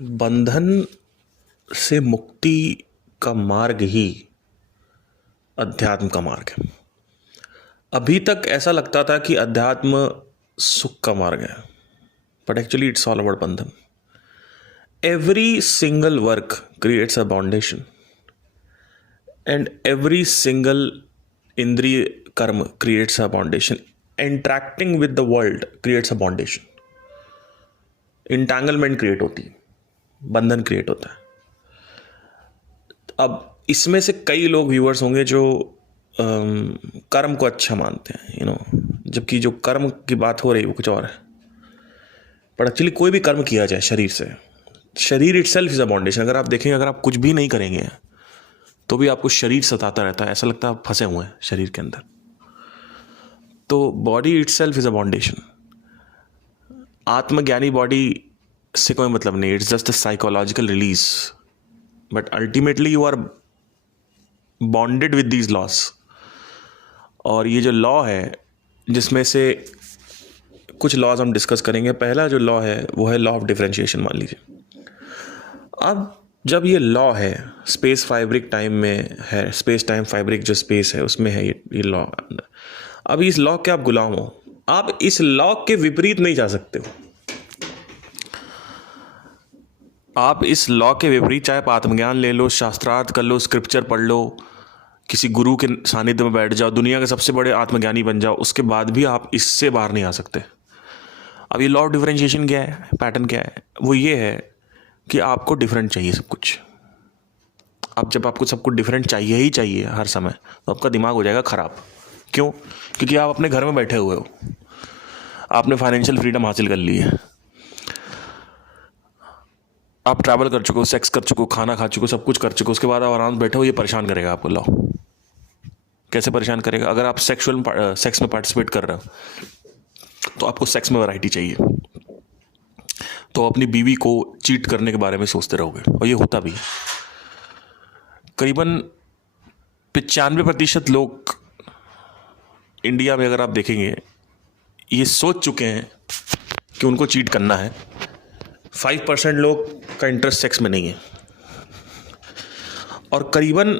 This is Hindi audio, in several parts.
बंधन से मुक्ति का मार्ग ही अध्यात्म का मार्ग है। अभी तक ऐसा लगता था कि अध्यात्म सुख का मार्ग है, but actually it's all about bandhan. Every single work creates a boundation and every single indriya karma creates a boundation. Interacting with the world creates a boundation. Entanglement create होती है, बंधन क्रिएट होता है। अब इसमें से कई लोग व्यूअर्स होंगे जो कर्म को अच्छा मानते हैं, जबकि जो कर्म की बात हो रही है वो कुछ और है। पर एक्चुअली कोई भी कर्म किया जाए शरीर से, शरीर इटसेल्फ इज अ बाउंडेशन। अगर आप देखेंगे, अगर आप कुछ भी नहीं करेंगे तो भी आपको शरीर सताता रहता है, ऐसा लगता है आप फंसे हुए हैं शरीर के अंदर। तो body itself is a boundation. आत्मज्ञानी बॉडी से कोई मतलब नहीं, it's just a psychological release, but ultimately you are bonded with these laws. और ये जो लॉ है, जिसमें से कुछ लॉज हम डिस्कस करेंगे। पहला जो लॉ है वो है लॉ ऑफ डिफरेंशिएशन, मान लीजिए। अब जब ये लॉ है, स्पेस फाइब्रिक टाइम में है, स्पेस टाइम फाइब्रिक जो स्पेस है उसमें है ये लॉ। अब इस लॉ के आप गुलाम हो, आप इस लॉ के विपरीत नहीं जा सकते हो। आप इस लॉ के विपरीत, चाहे आप आत्मज्ञान ले लो, शास्त्रार्थ कर लो, स्क्रिप्चर पढ़ लो, किसी गुरु के सानिध्य में बैठ जाओ, दुनिया के सबसे बड़े आत्मज्ञानी बन जाओ, उसके बाद भी आप इससे बाहर नहीं आ सकते। अब ये लॉ ऑफ डिफरेंशिएशन क्या है, पैटर्न क्या है? वो ये है कि आपको डिफरेंट चाहिए सब कुछ। अब जब आपको सब कुछ डिफरेंट चाहिए ही चाहिए हर समय, तो आपका दिमाग हो जाएगा ख़राब। क्यों? क्योंकि आप अपने घर में बैठे हुए हो, आपने फाइनेंशियल फ्रीडम हासिल कर ली है, आप ट्रैवल कर चुके हो, सेक्स कर चुके हो, खाना खा चुके हो, सब कुछ कर चुके हो, उसके बाद आप आराम से बैठे हो। ये परेशान करेगा आपको लॉ। कैसे परेशान करेगा? अगर आप सेक्स में पार्टिसिपेट कर रहे हो तो आपको सेक्स में वैरायटी चाहिए, तो अपनी बीवी को चीट करने के बारे में सोचते रहोगे, और ये होता भी है। करीबन 95% लोग इंडिया में, अगर आप देखेंगे, ये सोच चुके हैं कि उनको चीट करना है। 5% लोग का इंटरेस्ट सेक्स में नहीं है, और करीबन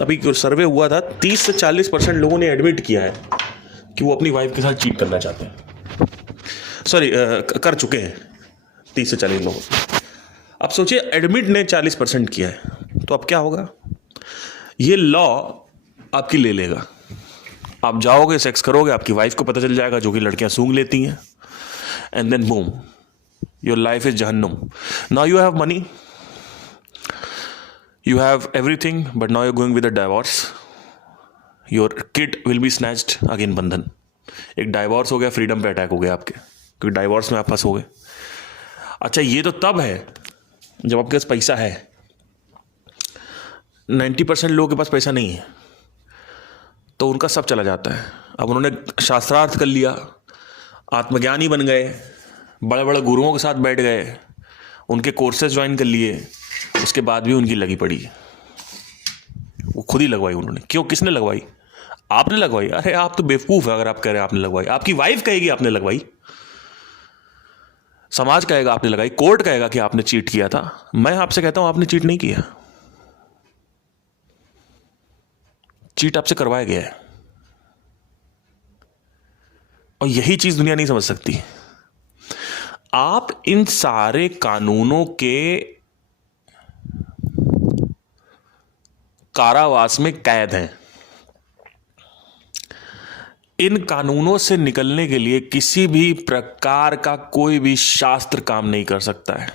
अभी सर्वे हुआ था, 30 से 40% लोगों ने एडमिट किया है कि वो अपनी वाइफ के साथ चीट करना चाहते हैं। सॉरी, कर चुके हैं 30 से 40 लोग। अब सोचिए, एडमिट ने 40% किया है, तो अब क्या होगा? ये लॉ आपकी ले लेगा। आप जाओगे, सेक्स करोगे, आपकी वाइफ को पता चल जाएगा, जो कि लड़कियां सूंघ लेती हैं, and then boom, your life is जहन्नुम। Now you have money, you have everything, but now you're going with a divorce. Your kid will be snatched again, बंधन। एक डाइवोर्स हो गया, फ्रीडम पे अटैक हो गया आपके, क्योंकि डाइवोर्स में आप फंस हो गए। अच्छा, ये तो तब है जब आपके पास पैसा है। 90% लोगों के पास पैसा नहीं है, तो उनका सब चला जाता है। अब उन्होंने शास्त्रार्थ कर लिया, आत्मज्ञानी बन गए, बड़े बड़े गुरुओं के साथ बैठ गए, उनके कोर्सेज ज्वाइन कर लिए, उसके बाद भी उनकी लगी पड़ी। वो खुद ही लगवाई उन्होंने। क्यों? किसने लगवाई? आपने लगवाई। अरे आप तो बेवकूफ है अगर आप कह रहे हैं आपने लगवाई। आपकी वाइफ कहेगी आपने लगवाई, समाज कहेगा आपने लगाई, कोर्ट कहेगा कि आपने चीट किया था। मैं आपसे कहता हूं आपने चीट नहीं किया, चीट आपसे करवाया गया है। और यही चीज दुनिया नहीं समझ सकती। आप इन सारे कानूनों के कारावास में कैद हैं। इन कानूनों से निकलने के लिए किसी भी प्रकार का कोई भी शास्त्र काम नहीं कर सकता है।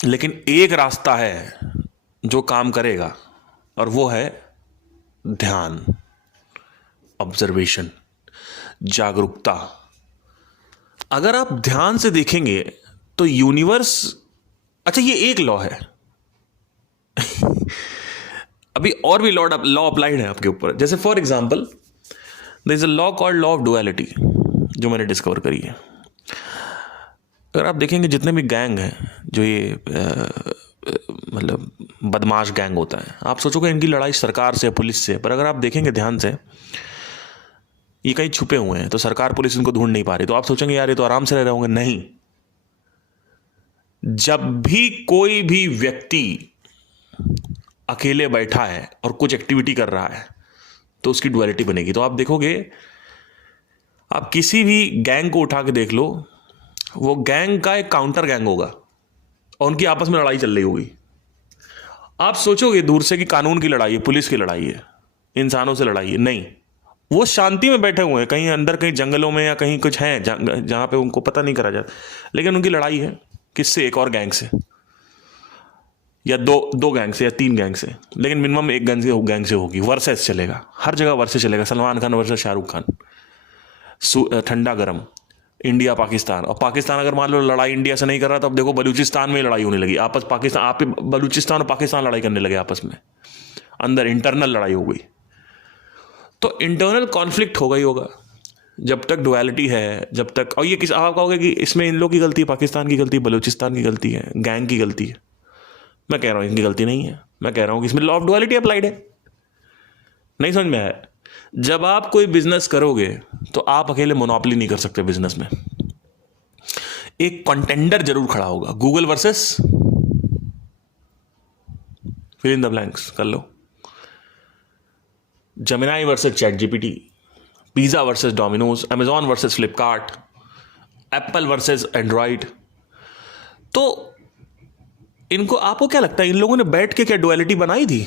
लेकिन एक रास्ता है जो काम करेगा, और वो है ध्यान, ऑब्जर्वेशन, जागरूकता। अगर आप ध्यान से देखेंगे तो यूनिवर्स, अच्छा ये एक लॉ है अभी और भी लॉ अप्लाइड है आपके ऊपर। जैसे for example, there is a law called law of duality, जो मैंने डिस्कवर करी है। अगर आप देखेंगे जितने भी गैंग हैं, जो ये मतलब बदमाश गैंग होता है, आप सोचोगे इनकी लड़ाई सरकार से, पुलिस से, पर अगर आप देखेंगे ध्यान से, ये कहीं छुपे हुए हैं, तो सरकार पुलिस इनको ढूंढ नहीं पा रही। तो आप सोचेंगे यार ये तो आराम से रह रहे होंगे, नहीं। जब भी कोई भी व्यक्ति अकेले बैठा है और कुछ एक्टिविटी कर रहा है तो उसकी डुअलिटी बनेगी। तो आप देखोगे, आप किसी भी गैंग को उठा के देख लो, वो गैंग का एक काउंटर गैंग होगा और उनकी आपस में लड़ाई चल रही होगी। आप सोचोगे दूर से कि कानून की लड़ाई है, पुलिस की लड़ाई है, इंसानों से लड़ाई है, नहीं। वो शांति में बैठे हुए हैं कहीं अंदर, कहीं जंगलों में या कहीं कुछ है जहां पे उनको पता नहीं करा जाता, लेकिन उनकी लड़ाई है किससे? एक और गैंग से, या दो गैंग से, या 3 गैंग से, लेकिन मिनिमम एक गैंग से होगी। वर्सेस चलेगा, हर जगह वर्सेस चलेगा। सलमान खान वर्सेस शाहरुख खान, ठंडा गर्म, इंडिया पाकिस्तान। और पाकिस्तान अगर मान लो लड़ाई इंडिया से नहीं कर रहा, तो अब देखो बलूचिस्तान में लड़ाई होने लगी आपस, पाकिस्तान आप बलूचिस्तान और पाकिस्तान लड़ाई करने लगे आपस में, अंदर इंटरनल लड़ाई हो गई। तो इंटरनल कॉन्फ्लिक्ट होगा ही होगा जब तक डुअलिटी है, जब तक। और ये आप कहोगे कि इसमें इन लोग की गलती है, पाकिस्तान की गलती, बलूचिस्तान की गलती है, गैंग की गलती है। मैं कह रहा हूं इनकी गलती नहीं है, मैं कह रहा हूं कि इसमें लॉ ऑफ डुअलिटी अप्लाइड है। नहीं समझ में आया? जब आप कोई बिजनेस करोगे तो आप अकेले मोनोपोली नहीं कर सकते बिजनेस में, एक कंटेंडर जरूर खड़ा होगा। Google versus, fill in the blanks कर लो, Gemini versus chat GPT, pizza versus Domino's, Amazon versus Flipkart, Apple versus Android. तो इनको, आपको क्या लगता है इन लोगों ने बैठ के क्या डुअलिटी बनाई थी?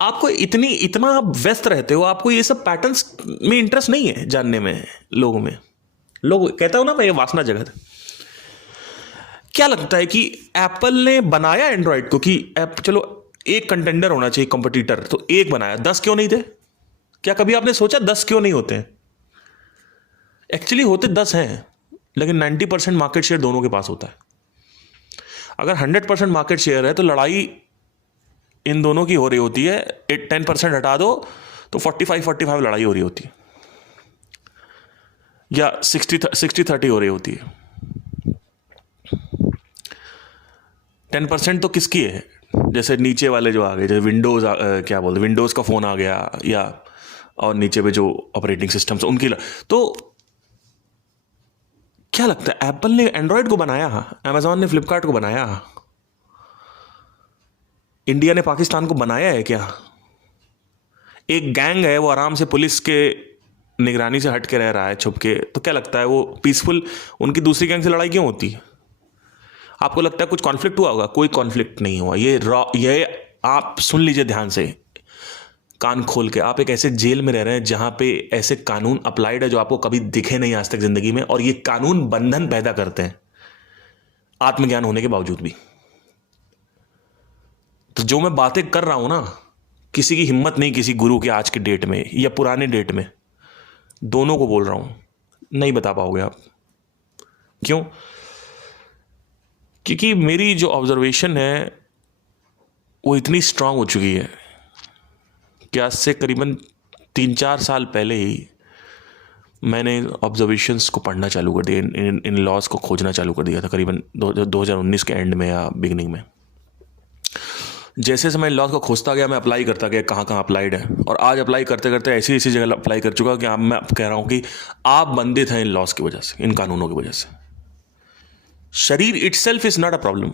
आपको इतना आप व्यस्त रहते हो, आपको ये सब पैटर्न्स में इंटरेस्ट नहीं है जानने में। लोगों में, लोग कहता हूं ना मैं, ये वासना जगत। क्या लगता है कि एप्पल ने बनाया एंड्रॉइड को कि चलो एक कंटेंडर होना चाहिए, कंपटीटर, तो एक बनाया, 10 क्यों नहीं थे? क्या कभी आपने सोचा 10 क्यों नहीं होते? एक्चुअली होते 10 हैं, लेकिन 90% मार्केट शेयर दोनों के पास होता है। अगर 100% मार्केट शेयर है तो लड़ाई इन दोनों की हो रही होती है। 10% हटा दो तो 45-45 लड़ाई हो रही होती है, या 60-30 हो रही होती है। 10% तो किसकी है? जैसे नीचे वाले जो आ गए, जैसे विंडोज, क्या बोलते, विंडोज का फोन आ गया, या और नीचे पे जो ऑपरेटिंग सिस्टम उनकी तो क्या लगता है एप्पल ने एंड्रॉइड को बनाया, अमेजॉन ने फ्लिपकार्ट को बनाया, इंडिया ने पाकिस्तान को बनाया है क्या? एक गैंग है, वो आराम से पुलिस के निगरानी से हट के रह रहा है छुप के, तो क्या लगता है वो पीसफुल? उनकी दूसरी गैंग से लड़ाई क्यों होती है? आपको लगता है कुछ कॉन्फ्लिक्ट हुआ होगा? कोई कॉन्फ्लिक्ट नहीं हुआ। ये आप सुन लीजिए ध्यान से, कान खोल के। आप एक ऐसे जेल में रह रहे हैं जहां पे ऐसे कानून अप्लाइड है जो आपको कभी दिखे नहीं आज तक जिंदगी में, और ये कानून बंधन पैदा करते हैं आत्मज्ञान होने के बावजूद भी। तो जो मैं बातें कर रहा हूं ना, किसी की हिम्मत नहीं, किसी गुरु के आज के डेट में या पुराने डेट में, दोनों को बोल रहा हूं, नहीं बता पाओगे आप। क्यों? क्योंकि मेरी जो ऑब्जर्वेशन है वो इतनी स्ट्रांग हो चुकी है कि आज से करीबन 3-4 साल पहले ही मैंने ऑब्जर्वेशंस को पढ़ना चालू कर दिया, इन लॉज को खोजना चालू कर दिया था, करीबन 2019 के एंड में या बिगनिंग में। जैसे जैसे मैं लॉज को खोजता गया, मैं अप्लाई करता गया कहाँ कहाँ अप्लाइड है, और आज अप्लाई करते करते ऐसी ऐसी जगह अप्लाई कर चुका कि मैं कह रहा हूँ कि आप बंधित हैं इन लॉज की वजह से, इन कानूनों की वजह से। शरीर itself is not a problem,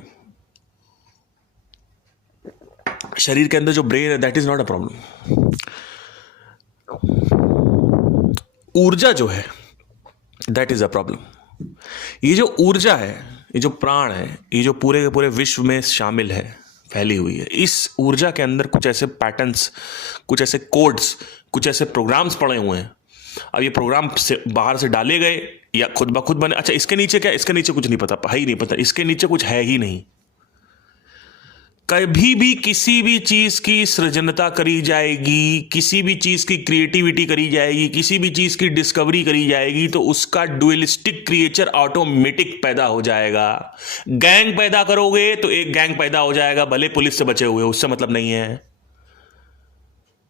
शरीर के अंदर जो ब्रेन है that is not a problem. ऊर्जा जो है दैट इज अ प्रॉब्लम। ये जो ऊर्जा है, ये जो प्राण है, ये जो पूरे के पूरे विश्व में शामिल है, फैली हुई है, इस ऊर्जा के अंदर कुछ ऐसे पैटर्न्स, कुछ ऐसे कोड्स, कुछ ऐसे प्रोग्राम्स पड़े हुए हैं। अब ये प्रोग्राम से बाहर से डाले गए या खुद ब खुद बने। अच्छा, इसके नीचे क्या? इसके नीचे कुछ नहीं पता, है ही नहीं पता, इसके नीचे कुछ है ही नहीं। कभी भी किसी भी चीज की सृजनता करी जाएगी, किसी भी चीज की क्रिएटिविटी करी जाएगी, किसी भी चीज की डिस्कवरी करी जाएगी, तो उसका डुअलिस्टिक क्रिएचर ऑटोमेटिक पैदा हो जाएगा। गैंग पैदा करोगे तो एक गैंग पैदा हो जाएगा, भले पुलिस से बचे हुए, उससे मतलब नहीं है।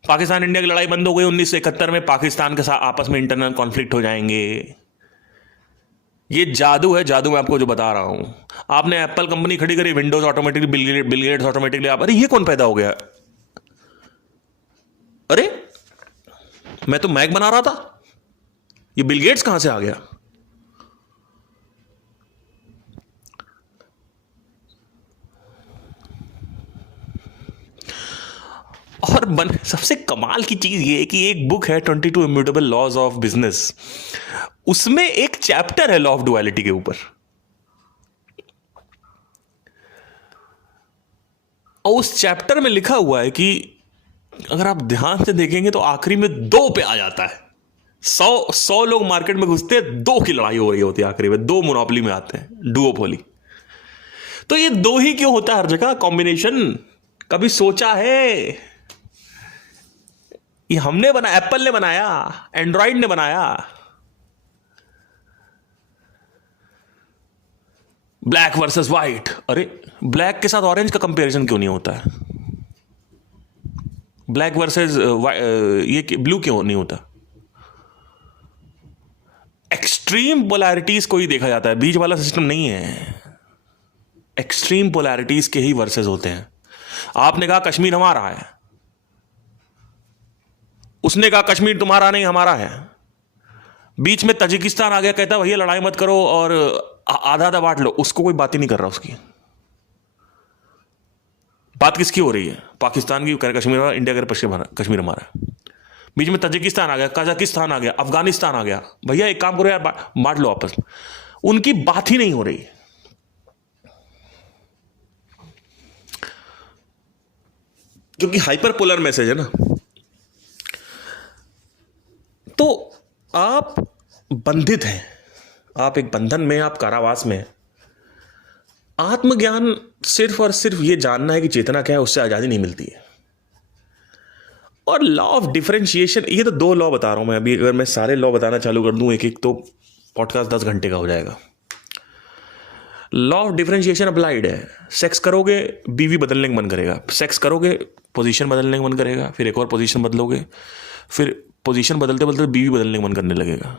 पाकिस्तान इंडिया की लड़ाई बंद हो गई 1971 में, पाकिस्तान के साथ आपस में इंटरनल कॉन्फ्लिक्ट हो जाएंगे। ये जादू है, जादू मैं आपको जो बता रहा हूं। आपने एप्पल कंपनी खड़ी करी, Windows automatically, Bill Gates automatically, अरे ये कौन पैदा हो गया? अरे मैं तो मैक बना रहा था, ये बिल गेट्स कहां से आ गया? और सबसे कमाल की चीज ये है कि एक बुक है 22 इम्यूटेबल लॉज ऑफ बिजनेस, उसमें एक चैप्टर है लॉ ऑफ डुअलिटी के ऊपर, और उस चैप्टर में लिखा हुआ है कि अगर आप ध्यान से देखेंगे तो आखिरी में 2 पे आ जाता है। 100 लोग मार्केट में घुसते हैं, 2 की लड़ाई हो रही होती है आखिरी में, 2 मोनोपोली में आते हैं, डुओपोली। तो ये 2 ही क्यों होता है हर जगह कॉम्बिनेशन? कभी सोचा है? ये हमने बनाया, एप्पल ने बनाया, एंड्रॉइड ने बनाया। ब्लैक वर्सेस व्हाइट, अरे ब्लैक के साथ ऑरेंज का कंपैरिजन क्यों नहीं होता है? ब्लैक वर्सेस ये ब्लू क्यों नहीं होता? एक्सट्रीम पोलैरिटीज को ही देखा जाता है, बीच वाला सिस्टम नहीं है। एक्सट्रीम पोलैरिटीज के ही वर्सेस होते हैं। आपने कहा कश्मीर हमारा है, उसने कहा कश्मीर तुम्हारा नहीं हमारा है। बीच में ताजिकिस्तान आ गया, कहता भैया लड़ाई मत करो और आधा आधा बांट लो, उसको कोई बात ही नहीं कर रहा। उसकी बात किसकी हो रही है? पाकिस्तान की, कश्मीर हमारा, इंडिया का कश्मीर हमारा है। बीच में ताजिकिस्तान आ गया, कजाकिस्तान आ गया, अफगानिस्तान आ गया, भैया एक काम करो यार बांट लो आपस में। उनकी बात ही नहीं हो रही। क्योंकि हाइपर पोलर मैसेज है ना। तो आप बंधित हैं, आप एक बंधन में, आप कारावास में। आत्मज्ञान सिर्फ और सिर्फ ये जानना है कि चेतना क्या है, उससे आजादी नहीं मिलती है। और लॉ ऑफ डिफरेंशिएशन, ये तो 2 लॉ बता रहा हूं मैं अभी। अगर मैं सारे लॉ बताना चालू कर दूं एक एक, तो पॉडकास्ट 10 घंटे का हो जाएगा। लॉ ऑफ डिफरेंशिएशन अप्लाइड है। सेक्स करोगे, बीवी बदलने का मन करेगा। सेक्स करोगे, पोजीशन बदलने का मन करेगा। फिर एक और पोजीशन बदलोगे, फिर पोजीशन बदलते बदलते बीवी बदलने का मन करने लगेगा।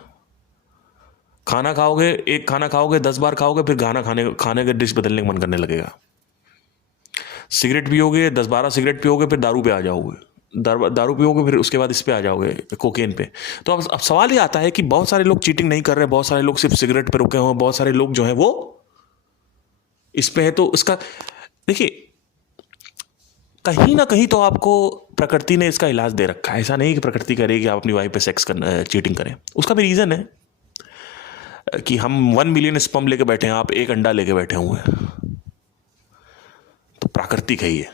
खाना खाओगे, एक खाना खाओगे, 10 बार खाओगे, फिर खाने के डिश बदलने का मन करने लगेगा। सिगरेट पियोगे, 10-12 सिगरेट पियोगे, फिर दारू पे आ जाओगे। दारू पियोगे, फिर उसके बाद इस पे आ जाओगे, कोकेन पे। तो अब सवाल ये आता है कि बहुत सारे लोग चीटिंग नहीं कर रहे, बहुत सारे लोग सिर्फ सिगरेट पे रुके हुए, बहुत सारे लोग जो है वो इस पे है। तो इसका देखिए, कहीं ना कहीं तो आपको प्रकृति ने इसका इलाज दे रखा है। ऐसा नहीं कि प्रकृति करे कि आप अपनी वाइफ पे सेक्स करना, चीटिंग करें। उसका भी रीजन है कि हम 1 मिलियन स्पर्म लेके बैठे हैं, आप 1 अंडा लेके बैठे हुए हैं। तो प्राकृतिक है ये।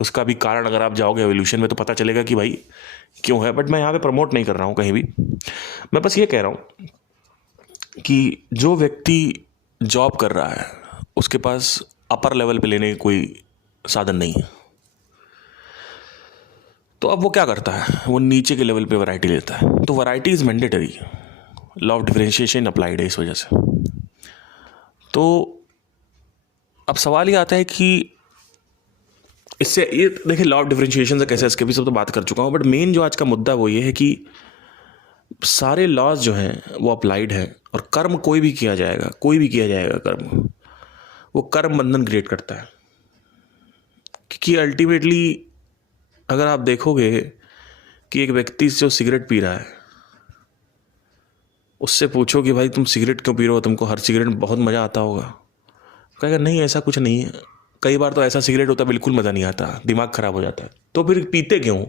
उसका भी कारण अगर आप जाओगे एवोल्यूशन में तो पता चलेगा कि भाई क्यों है। बट मैं यहाँ पे प्रमोट नहीं कर रहा हूँ कहीं भी। मैं बस ये कह रहा हूँ कि जो व्यक्ति जॉब कर रहा है, उसके पास अपर लेवल पे लेने की कोई साधन नहीं है। तो अब वो क्या करता है? वो नीचे के लेवल पे वैरायटी लेता है। तो variety is mandatory. Law of differentiation applied है इस वजह से। तो अब सवाल ये आता है कि इससे ये देखिए, लॉ ऑफ डिफरेंशिएशन से कैसे, इसके भी सब तो बात कर चुका हूँ। बट मेन जो आज का मुद्दा वो ये है कि सारे लॉज जो हैं वो अप्लाइड है, और कर्म कोई भी किया जाएगा, कोई भी किया जाएगा कर्म, वो कर्म बंधन क्रिएट करता है। क्योंकि अल्टीमेटली अगर आप देखोगे कि एक व्यक्ति जो सिगरेट पी रहा है, उससे पूछो कि भाई तुम सिगरेट क्यों पी रहे हो, तुमको हर सिगरेट में बहुत मज़ा आता होगा। कहेगा नहीं, ऐसा कुछ नहीं है। कई बार तो ऐसा सिगरेट होता है बिल्कुल मज़ा नहीं आता, दिमाग खराब हो जाता है। तो फिर पीते क्यों?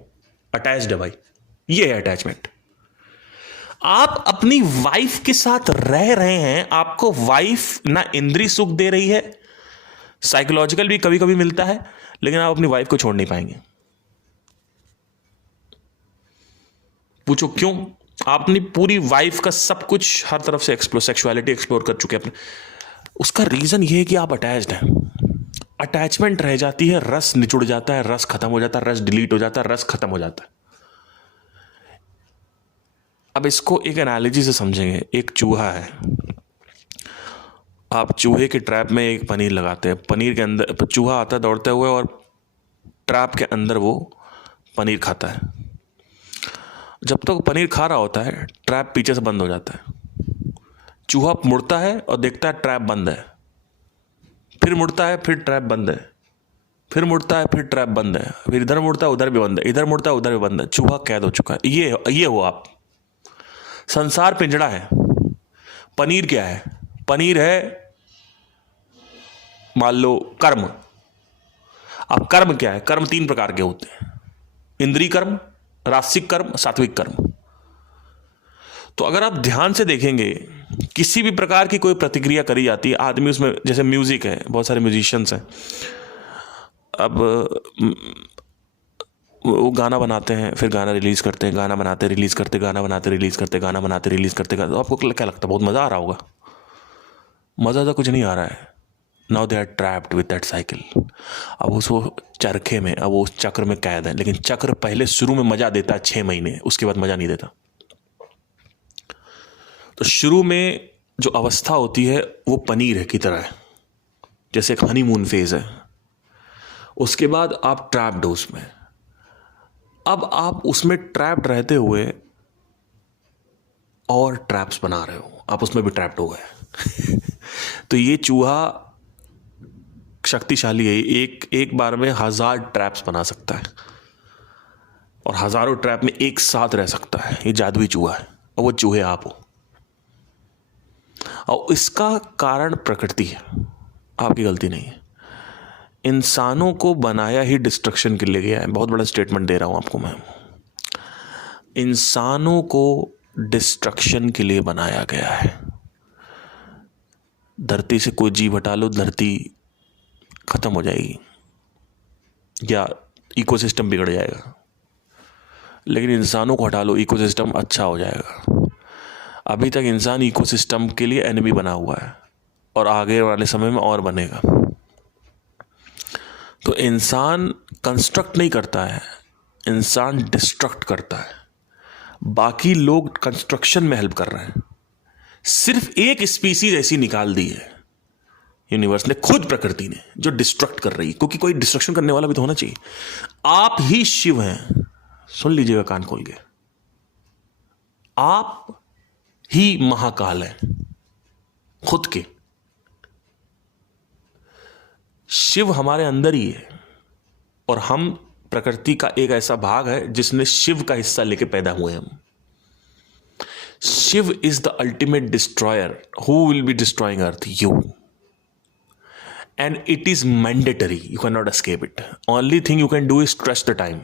अटैच्ड है भाई, ये है अटैचमेंट। आप अपनी वाइफ के साथ रह रहे हैं, आपको वाइफ ना इंद्रिय सुख दे रही है, साइकोलॉजिकल भी कभी कभी मिलता है, लेकिन आप अपनी वाइफ को छोड़ नहीं पाएंगे। पूछो क्यों? आपने पूरी वाइफ का सब कुछ हर तरफ से सेक्सुअलिटी एक्सप्लोर कर चुके हैं। उसका रीजन ये है कि आप अटैच्ड हैं। अटैचमेंट रह जाती है, रस निचुड़ जाता है, रस खत्म हो जाता है, रस डिलीट हो जाता है, रस खत्म हो जाता है। अब इसको एक एनालॉजी से समझेंगे। एक चूहा है, आप चूहे के ट्रैप में एक पनीर लगाते हैं, पनीर के अंदर चूहा आता है दौड़ते हुए और ट्रैप के अंदर वो पनीर खाता है। जब तक पनीर खा रहा होता है, ट्रैप पीछे से बंद हो जाता है। चूहा मुड़ता है और देखता है ट्रैप बंद है, फिर मुड़ता है, फिर ट्रैप बंद है। फिर मुड़ता है, फिर ट्रैप बंद है, फिर इधर मुड़ता है उधर भी बंद है, इधर मुड़ता है उधर भी बंद है, चूहा कैद हो चुका है। ये हो आप। संसार पिंजड़ा है। पनीर क्या है? पनीर है मान लो कर्म। अब कर्म क्या है? कर्म 3 प्रकार के होते हैं, इंद्रिय कर्म, रासिक कर्म, सात्विक कर्म। तो अगर आप ध्यान से देखेंगे, किसी भी प्रकार की कोई प्रतिक्रिया करी जाती है, आदमी उसमें, जैसे म्यूजिक है, बहुत सारे म्यूजिशियंस हैं, अब वो गाना बनाते हैं, फिर गाना रिलीज करते हैं, गाना बनाते रिलीज करते, गाना बनाते रिलीज करते, गाना बनाते रिलीज करते, तो आपको क्या लगता है? बहुत मजा आ रहा होगा। मजा तो कुछ नहीं आ रहा है। Now they are trapped with that cycle. अब उस वो चरखे में, अब वो उस चक्र में कैद है। लेकिन चक्र पहले शुरू में मजा देता है 6 महीने, उसके बाद मजा नहीं देता। तो शुरू में जो अवस्था होती है वो पनीर है की तरह है, जैसे एक हनीमून फेज है। उसके बाद आप ट्रैप्ड हो उसमें। अब आप उसमें ट्रैप्ड रहते हुए और ट्रैप्स बना रहे हो, आप उसमें भी ट्रैप्ड हो गए। तो ये चूहा शक्तिशाली है, एक बार में 1000 ट्रैप्स बना सकता है और हजारों ट्रैप में एक साथ रह सकता है। ये जादुई चूहा है और वो चूहे आप हो। और इसका कारण प्रकृति है, आपकी गलती नहीं है। इंसानों को बनाया ही डिस्ट्रक्शन के लिए गया है। बहुत बड़ा स्टेटमेंट दे रहा हूं आपको मैं। इंसानों को डिस्ट्रक्शन के लिए बनाया गया है। धरती से कोई जीव हटा लो, धरती खत्म हो जाएगी या इकोसिस्टम बिगड़ जाएगा। लेकिन इंसानों को हटा लो, इकोसिस्टम अच्छा हो जाएगा। अभी तक इंसान इकोसिस्टम के लिए एनिमी बना हुआ है और आगे वाले समय में और बनेगा। तो इंसान कंस्ट्रक्ट नहीं करता है, इंसान डिस्ट्रक्ट करता है। बाकी लोग कंस्ट्रक्शन में हेल्प कर रहे हैं। सिर्फ एक स्पीसीज ऐसी निकाल दी है यूनिवर्स ने, खुद प्रकृति ने, जो डिस्ट्रक्ट कर रही है, क्योंकि कोई डिस्ट्रक्शन करने वाला भी तो होना चाहिए। आप ही शिव हैं। सुन लीजिएगा कान खोल के, आप ही महाकाल हैं खुद के। शिव हमारे अंदर ही है और हम प्रकृति का एक ऐसा भाग है जिसने शिव का हिस्सा लेके पैदा हुए हम। Shiva is the ultimate destroyer who will be destroying earth, you. And it is mandatory, you can not escape it. Only thing you can do is stretch the time.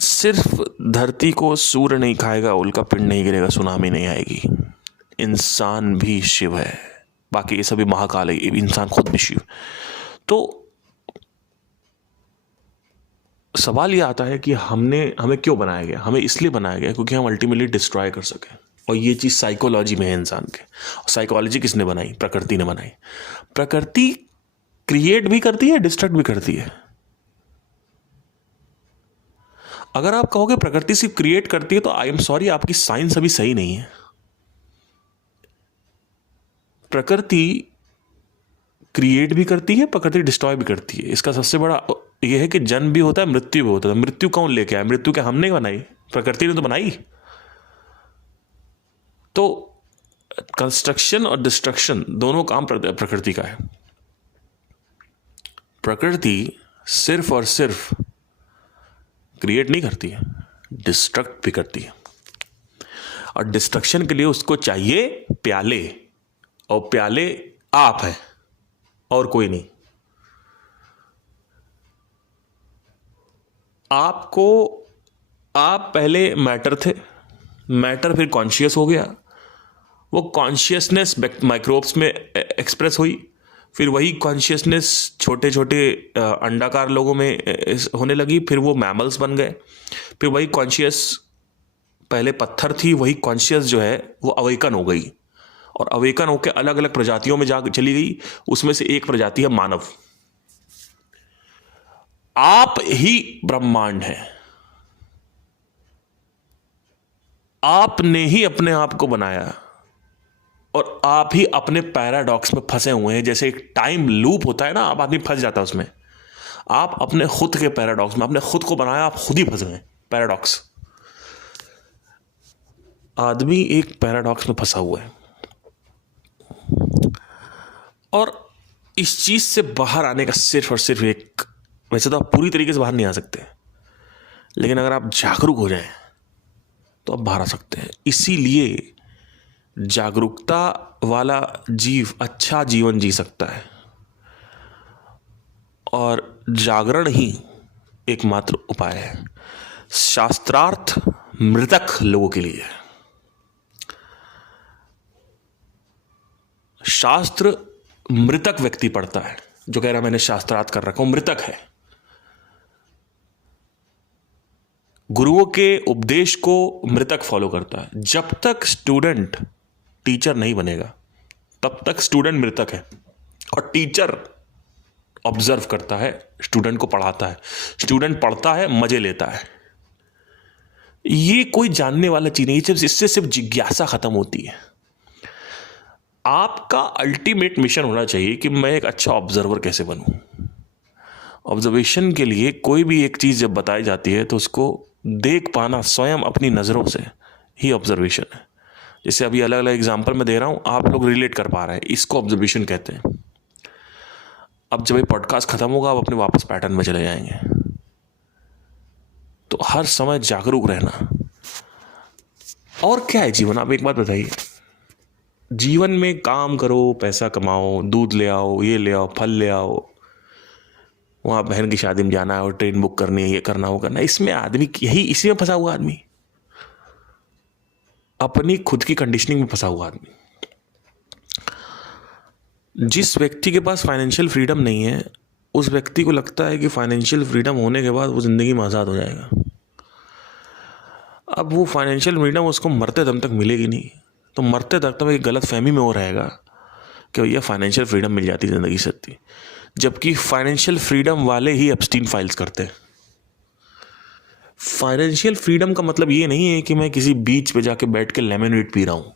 सिर्फ धरती को सूर्य नहीं खाएगा, उल्का पिंड नहीं गिरेगा, सुनामी नहीं आएगी। इंसान भी शिव है, बाकी ये सभी महाकाल है, इंसान खुद भी शिव। तो सवाल ये आता है कि हमें क्यों बनाया गया? हमें इसलिए बनाया गया क्योंकि हम अल्टीमेटली डिस्ट्रॉय कर सकें। और ये चीज़ साइकोलॉजी में है इंसान के। और साइकोलॉजी किसने बनाई? प्रकृति ने बनाई। प्रकृति क्रिएट भी करती है, डिस्ट्रक्ट भी करती है। अगर आप कहोगे प्रकृति सिर्फ क्रिएट करती है तो आई एम सॉरी, आपकी साइंस अभी सही नहीं है। प्रकृति क्रिएट भी करती है, प्रकृति डिस्ट्रॉय भी करती है। इसका सबसे बड़ा यह है कि जन्म भी होता है, मृत्यु भी होता है। मृत्यु कौन लेके आया? मृत्यु क्या हमने बनाई? प्रकृति ने तो बनाई। तो कंस्ट्रक्शन और डिस्ट्रक्शन दोनों काम प्रकृति का है। प्रकृति सिर्फ और सिर्फ क्रिएट नहीं करती है, डिस्ट्रक्ट भी करती है। और डिस्ट्रक्शन के लिए उसको चाहिए प्याले, और प्याले आप हैं और कोई नहीं। आप पहले मैटर थे, मैटर फिर कॉन्शियस हो गया, वो कॉन्शियसनेस माइक्रोब्स में एक्सप्रेस हुई, फिर वही कॉन्शियसनेस छोटे छोटे अंडाकार लोगों में होने लगी, फिर वो मैमल्स बन गए, फिर वही कॉन्शियस पहले पत्थर थी, वही कॉन्शियस जो है वो अवेकन हो गई, और अवेकन होकर अलग अलग प्रजातियों में जा चली गई। उसमें से एक प्रजाति है मानव। आप ही ब्रह्मांड है, आपने ही अपने आप को बनाया और आप ही अपने पैराडॉक्स में फंसे हुए हैं। जैसे एक टाइम लूप होता है ना, आप आदमी फंस जाता है उसमें। आप अपने खुद के पैराडॉक्स में, आपने खुद को बनाया, आप खुद ही फंस गए। पैराडॉक्स, आदमी एक पैराडॉक्स में फंसा हुआ है। और इस चीज से बाहर आने का सिर्फ और सिर्फ एक, वैसे तो आप पूरी तरीके से बाहर नहीं आ सकते, लेकिन अगर आप जागरूक हो जाएं तो आप बाहर आ सकते हैं। इसीलिए जागरूकता वाला जीव अच्छा जीवन जी सकता है, और जागरण ही एकमात्र उपाय है। शास्त्रार्थ मृतक लोगों के लिए, शास्त्र मृतक व्यक्ति पढ़ता है। जो कह रहा मैंने शास्त्रार्थ कर रखा हूं, मृतक है। गुरुओं के उपदेश को मृतक फॉलो करता है। जब तक स्टूडेंट टीचर नहीं बनेगा तब तक स्टूडेंट मृतक है, और टीचर ऑब्जर्व करता है, स्टूडेंट को पढ़ाता है, स्टूडेंट पढ़ता है, मजे लेता है। ये कोई जानने वाला चीज नहीं, इससे सिर्फ जिज्ञासा खत्म होती है। आपका अल्टीमेट मिशन होना चाहिए कि मैं एक अच्छा ऑब्जर्वर कैसे बनूं। ऑब्जर्वेशन के लिए कोई भी एक चीज जब बताई जाती है तो उसको देख पाना स्वयं अपनी नजरों से ही ऑब्जर्वेशन है। जैसे अभी अलग अलग एग्जांपल मैं दे रहा हूं, आप लोग रिलेट कर पा रहे हैं, इसको ऑब्जर्वेशन कहते हैं। अब जब ये पॉडकास्ट खत्म होगा, आप अपने वापस पैटर्न में चले जाएंगे। तो हर समय जागरूक रहना। और क्या है जीवन? आप एक बात बताइए, जीवन में काम करो, पैसा कमाओ, दूध ले आओ, ये ले आओ, फल ले आओ, वहां बहन की शादी में जाना है और ट्रेन बुक करनी है, ये करना वो करना, इसमें आदमी यही इसी में फंसा हुआ आदमी, अपनी खुद की कंडीशनिंग में फंसा हुआ आदमी। जिस व्यक्ति के पास फाइनेंशियल फ्रीडम नहीं है, उस व्यक्ति को लगता है कि फाइनेंशियल फ्रीडम होने के बाद वो जिंदगी में आज़ाद हो जाएगा। अब वो फाइनेंशियल फ्रीडम उसको मरते दम तक मिलेगी नहीं, तो मरते तक तो एक गलत फहमी में वो रहेगा कि भैया फाइनेंशियल फ्रीडम मिल जाती ज़िंदगी से अच्छी। जबकि फाइनेंशियल फ्रीडम वाले ही एप्स्टीन फाइल्स करते हैं। फाइनेंशियल फ्रीडम का मतलब ये नहीं है कि मैं किसी बीच पे जाके बैठ के लेमनेड पी रहा हूं।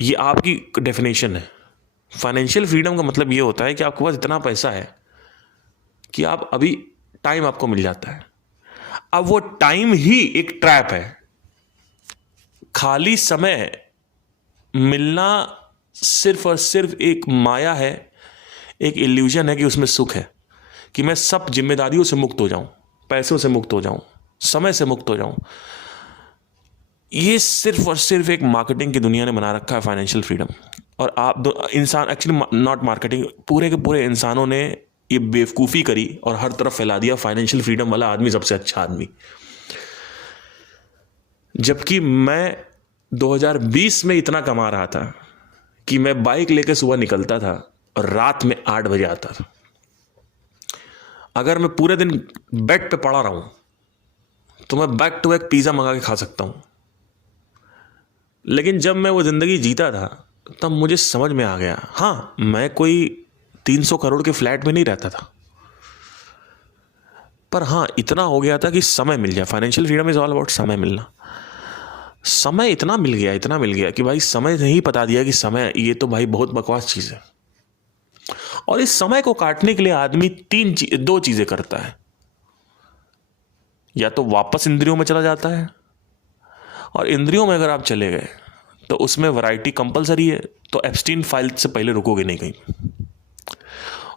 ये आपकी डेफिनेशन है। फाइनेंशियल फ्रीडम का मतलब ये होता है कि आपके पास इतना पैसा है कि आप अभी टाइम आपको मिल जाता है। अब वो टाइम ही एक ट्रैप है। खाली समय मिलना सिर्फ और सिर्फ एक माया है, एक इल्यूजन है कि उसमें सुख है, कि मैं सब जिम्मेदारियों से मुक्त हो जाऊं, पैसों से मुक्त हो जाऊं, समय से मुक्त हो जाऊं। ये सिर्फ और सिर्फ एक मार्केटिंग की दुनिया ने बना रखा है फाइनेंशियल फ्रीडम। और आप इंसान, एक्चुअली नॉट मार्केटिंग, पूरे के पूरे इंसानों ने ये बेवकूफ़ी करी और हर तरफ फैला दिया फाइनेंशियल फ्रीडम वाला आदमी सबसे अच्छा आदमी। जबकि मैं 2020 में इतना कमा रहा था कि मैं बाइक लेकर सुबह निकलता था और रात में 8 बजे आता था। अगर मैं पूरे दिन बेड पे पड़ा रहूं तो मैं बैक टू बैक पिज़्ज़ा मंगा के खा सकता हूं। लेकिन जब मैं वो ज़िंदगी जीता था तब मुझे समझ में आ गया, हाँ, मैं कोई 300 करोड़ के फ्लैट में नहीं रहता था, पर हाँ इतना हो गया था कि समय मिल जाए। Financial freedom is all about समय मिलना। समय इतना मिल गया कि भाई समय ने ही बता दिया कि समय ये तो भाई बहुत बकवास चीज़ है। और इस समय को काटने के लिए आदमी दो चीज़ें करता है। या तो वापस इंद्रियों में चला जाता है, और इंद्रियों में अगर आप चले गए तो उसमें वैरायटी कंपलसरी है, तो एप्स्टीन फाइल से पहले रुकोगे नहीं कहीं।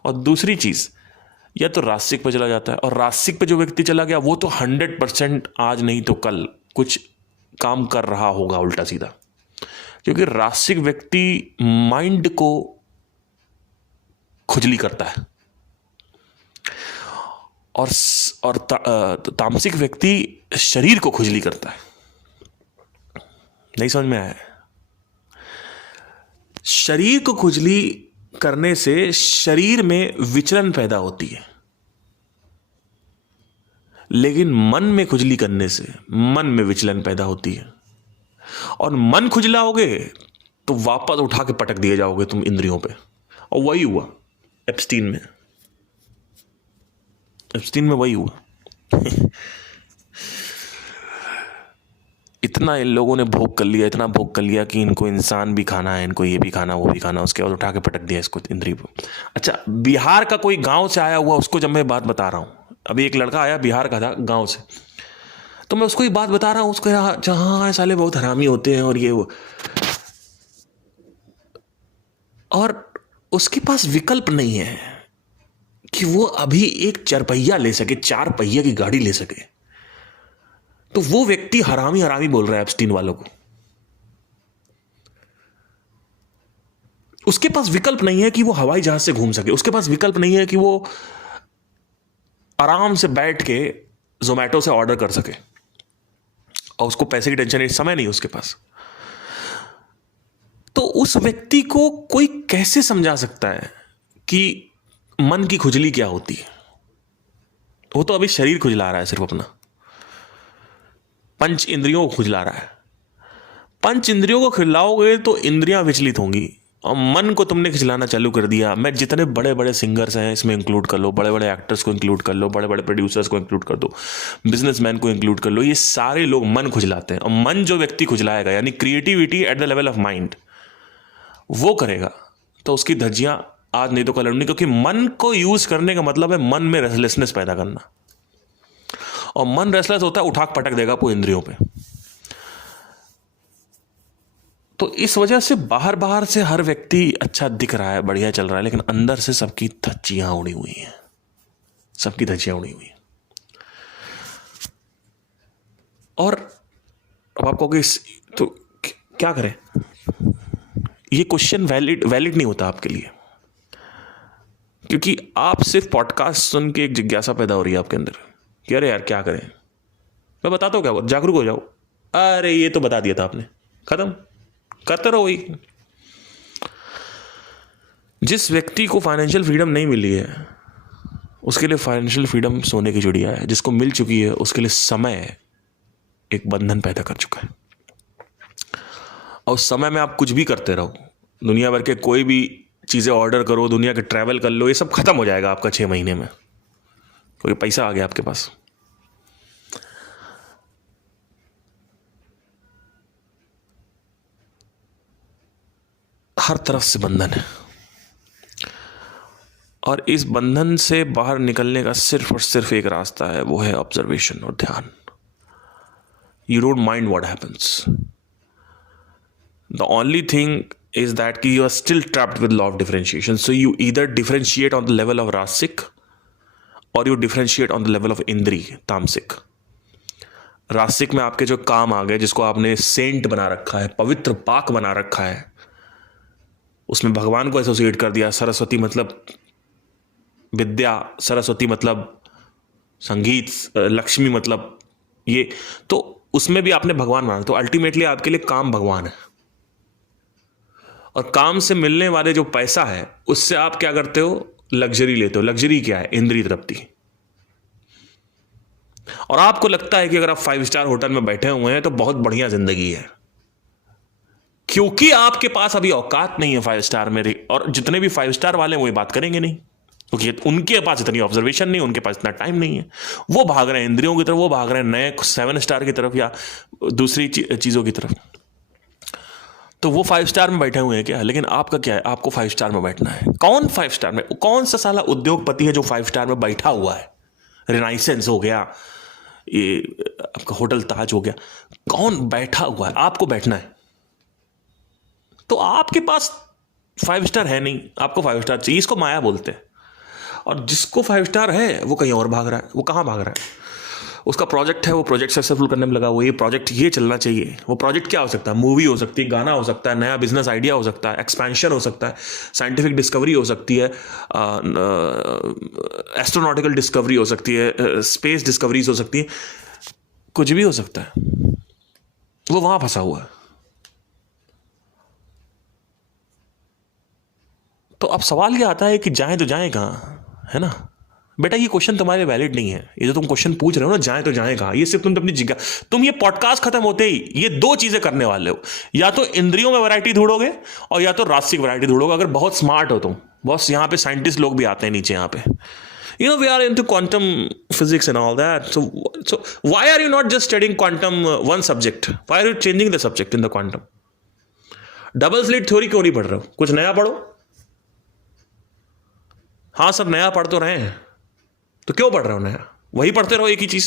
और दूसरी चीज़, या तो रास्तिक पे चला जाता है, और रास्तिक पे जो व्यक्ति चला गया वो तो 100% आज नहीं तो कल कुछ काम कर रहा होगा उल्टा सीधा। क्योंकि रास्तिक व्यक्ति माइंड को खुजली करता है, और तामसिक व्यक्ति शरीर को खुजली करता है। नहीं समझ में आया? शरीर को खुजली करने से शरीर में विचलन पैदा होती है, लेकिन मन में खुजली करने से मन में विचलन पैदा होती है। और मन खुजलाओगे तो वापस उठा के पटक दिए जाओगे तुम इंद्रियों पे। और वही हुआ एप्स्टीन में वही हुआ। इतना इन लोगों ने भोग कर लिया, इतना भोग कर लिया कि इनको इंसान भी खाना है, इनको ये भी खाना, वो भी खाना, उसके बाद उठा के पटक दिया इसको इंद्रिय को। अच्छा, बिहार का कोई गांव से आया हुआ, उसको जब मैं बात बता रहा हूँ, अभी एक लड़का आया बिहार का था गांव से, तो मैं उसको ही बात बता रहा हूँ, उसको जहाँ साले बहुत हरामी होते हैं और ये वो। और उसके पास विकल्प नहीं है कि वो अभी एक चरपहिया ले सके, 4 पहिया की गाड़ी ले सके। तो वो व्यक्ति हरामी हरामी बोल रहा है एप्स्टीन वालों को। उसके पास विकल्प नहीं है कि वो हवाई जहाज से घूम सके, उसके पास विकल्प नहीं है कि वो आराम से बैठ के जोमैटो से ऑर्डर कर सके, और उसको पैसे की टेंशन नहीं, समय नहीं उसके पास। तो उस व्यक्ति को कोई कैसे समझा सकता है कि मन की खुजली क्या होती है? वो तो अभी शरीर खुजला रहा है, सिर्फ अपना पंच इंद्रियों को खुजला रहा है। पंच इंद्रियों को खिलाओगे तो इंद्रियां विचलित होंगी, और मन को तुमने खिलाना चालू कर दिया। मैं जितने बड़े बड़े सिंगर्स हैं इसमें इंक्लूड कर लो, बड़े बड़े एक्टर्स को इंक्लूड कर लो, बड़े बड़े प्रोड्यूसर्स को इंक्लूड कर दो, बिजनेसमैन को इंक्लूड कर लो, ये सारे लोग मन खुजलाते हैं। और मन जो व्यक्ति खुजलाएगा, यानी creativity at the level of mind, वो करेगा तो उसकी धज्जियां आज नहीं तो कल उड़नी। क्योंकि मन को यूज करने का मतलब है मन में रेस्टलेसनेस पैदा करना, और मन रेस्टलेस होता है उठाक पटक देगा आपको इंद्रियों पे। तो इस वजह से बाहर बाहर से हर व्यक्ति अच्छा दिख रहा है, बढ़िया चल रहा है, लेकिन अंदर से सबकी धज्जियां उड़ी हुई हैं, सबकी धज्जियां उड़ी हुई हैं। और अब आप कहोगे तो क्या करें? ये क्वेश्चन वैलिड नहीं होता आपके लिए, क्योंकि आप सिर्फ पॉडकास्ट सुन के एक जिज्ञासा पैदा हो रही है आपके अंदर कि अरे यार क्या करें। मैं बताता हूँ क्या, जागरूक हो जाओ। अरे ये तो बता दिया था आपने, खत्म, करते रहो वही। जिस व्यक्ति को फाइनेंशियल फ्रीडम नहीं मिली है उसके लिए फाइनेंशियल फ्रीडम सोने की चिड़िया है। जिसको मिल चुकी है उसके लिए समय एक बंधन पैदा कर चुका है, और उस समय में आप कुछ भी करते रहो, दुनिया भर के कोई भी चीज़ें ऑर्डर करो, दुनिया के ट्रैवल कर लो, ये सब खत्म हो जाएगा आपका 6 महीने में, क्योंकि पैसा आ गया आपके पास। हर तरफ से बंधन है, और इस बंधन से बाहर निकलने का सिर्फ और सिर्फ एक रास्ता है, वो है ऑब्जर्वेशन और ध्यान। You don't mind what happens, the only thing is that you are still trapped with law of differentiation. So you either differentiate on the level of rasic or you differentiate on the level of indri, तामसिक। रासिक में आपके जो काम आ गए, जिसको आपने सेंट बना रखा है, पवित्र पाक बना रखा है, उसमें भगवान को एसोसिएट कर दिया। सरस्वती मतलब विद्या, सरस्वती मतलब संगीत, लक्ष्मी मतलब ये, तो उसमें भी आपने भगवान माना। तो अल्टीमेटली आपके लिए काम भगवान है, और काम से मिलने वाले जो पैसा है उससे आप क्या करते हो? लग्जरी लेते हो। लग्जरी क्या है? इंद्रिय तृप्ति। और आपको लगता है कि अगर आप 5 स्टार होटल में बैठे हुए हैं तो बहुत बढ़िया जिंदगी है, क्योंकि आपके पास अभी औकात नहीं है 5 स्टार में। और जितने भी 5 स्टार वाले हैं वो ये बात करेंगे नहीं, क्योंकि उनके पास इतनी ऑब्जर्वेशन नहीं, उनके पास इतना टाइम नहीं है। वो भाग रहे हैं इंद्रियों की तरफ, वो भाग रहे हैं नए 7 स्टार की तरफ या दूसरी चीजों की तरफ। तो वो 5 स्टार में बैठे हुए हैं क्या? लेकिन आपका क्या है? आपको 5 स्टार में बैठना है। कौन 5 स्टार में? कौन सा साला उद्योगपति है जो 5 स्टार में बैठा हुआ है? रिनाइसेंस हो गया, ये आपका होटल ताज हो गया, कौन बैठा हुआ है? आपको बैठना है। तो आपके पास 5 स्टार है नहीं, आपको 5 स्टार चाहिए, इसको माया बोलते हैं। और जिसको 5 स्टार है वो कहीं और भाग रहा है। वो कहाँ भाग रहा है? उसका प्रोजेक्ट है, वो प्रोजेक्ट सक्सेसफुल करने में लगा हुआ, ये प्रोजेक्ट ये चलना चाहिए। वो प्रोजेक्ट क्या हो सकता है? मूवी हो सकती है, गाना हो सकता है, नया बिजनेस आइडिया हो सकता है, एक्सपेंशन हो सकता है, साइंटिफिक डिस्कवरी हो सकती है, एस्ट्रोनॉटिकल डिस्कवरी हो सकती है, स्पेस डिस्कवरीज हो सकती है, कुछ भी हो सकता है। वो वहां फंसा हुआ है। तो अब सवाल ये आता है कि जाएं तो जाएं कहाँ, है ना? बेटा ये क्वेश्चन तुम्हारे वैलिड नहीं है। ये जो तुम क्वेश्चन पूछ रहे हो ना, जाए तो जाए कहाँ, ये सिर्फ तुम अपनी जिज्ञासा, तुम ये पॉडकास्ट खत्म होते ही ये 2 चीजें करने वाले हो, या तो इंद्रियों में वैरायटी ढूंढोगे और या तो रासिक वैरायटी ढूंढोगे। अगर बहुत स्मार्ट हो तुम, बहुत यहाँ पे साइंटिस्ट लोग भी आते हैं नीचे यहाँ पे, you know, we are into quantum physics and all that, so why are you not just studying quantum one subject? Why are you changing the subject in the quantum? Double slit theory क्यों नहीं पढ़ रहे हो? कुछ नया पढ़ो। हाँ, सब नया पढ़ तो रहे हैं, तो क्यों पढ़ रहे हो नया? वही पढ़ते रहो एक ही चीज।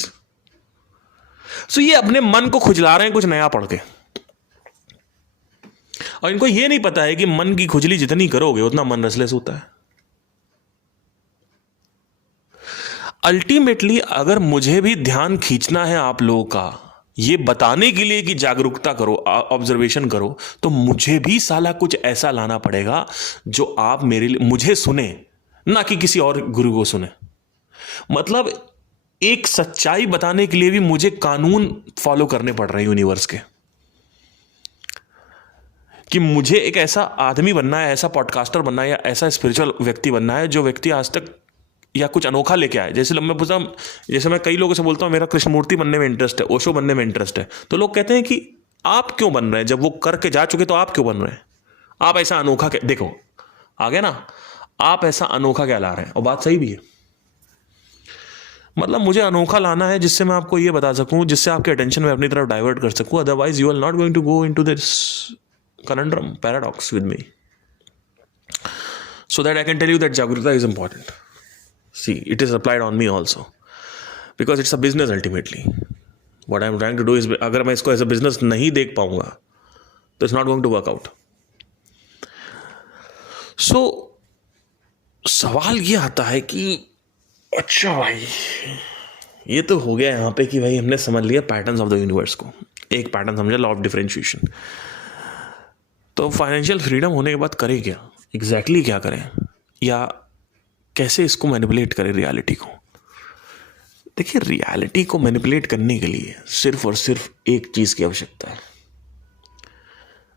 सो ये अपने मन को खुजला रहे हैं कुछ नया पढ़ के। और इनको ये नहीं पता है कि मन की खुजली जितनी करोगे उतना मन रेस्टलेस होता है। अल्टीमेटली अगर मुझे भी ध्यान खींचना है आप लोगों का ये बताने के लिए कि जागरूकता करो, ऑब्जर्वेशन करो, तो मुझे भी साला कुछ ऐसा लाना पड़ेगा जो आप मेरे लिए मुझे सुने, ना कि किसी और गुरु को सुने। मतलब एक सच्चाई बताने के लिए भी मुझे कानून फॉलो करने पड़ रहे हैं यूनिवर्स के, कि मुझे एक ऐसा आदमी बनना है, ऐसा पॉडकास्टर बनना है, या ऐसा स्पिरिचुअल व्यक्ति बनना है जो व्यक्ति आज तक या कुछ अनोखा लेके आए। जैसे मैं पूछता, जैसे मैं कई लोगों से बोलता हूँ मेरा कृष्णमूर्ति बनने में इंटरेस्ट है, ओशो बनने में इंटरेस्ट है, तो लोग कहते हैं कि आप क्यों बन रहे हैं, जब वो करके जा चुके तो आप क्यों बन रहे हैं, आप ऐसा अनोखा क्या, देखो आ गया ना, आप ऐसा अनोखा क्या ला रहे हैं। और बात सही भी है, मतलब मुझे अनोखा लाना है जिससे मैं आपको ये बता सकूं, जिससे आपके अटेंशन में अपनी तरफ डाइवर्ट कर सकूं, otherwise you are not going to go into this conundrum paradox with me, so that I can tell you that Jagruta is important. See, it is applied on me also because it's a business ultimately. What I'm trying to do is, अगर मैं इसको as a business नहीं देख पाऊंगा तो it's not going to work out. So सवाल ये आता है कि अच्छा भाई ये तो हो गया यहाँ पे कि भाई हमने समझ लिया पैटर्न्स ऑफ द यूनिवर्स को, एक पैटर्न समझा लॉ ऑफ डिफरेंशिएशन, तो फाइनेंशियल फ्रीडम होने के बाद करें क्या, एग्जैक्टली क्या करें, या कैसे इसको मैनिपुलेट करें रियलिटी को। देखिए रियलिटी को मैनिपुलेट करने के लिए सिर्फ और सिर्फ एक चीज की आवश्यकता है,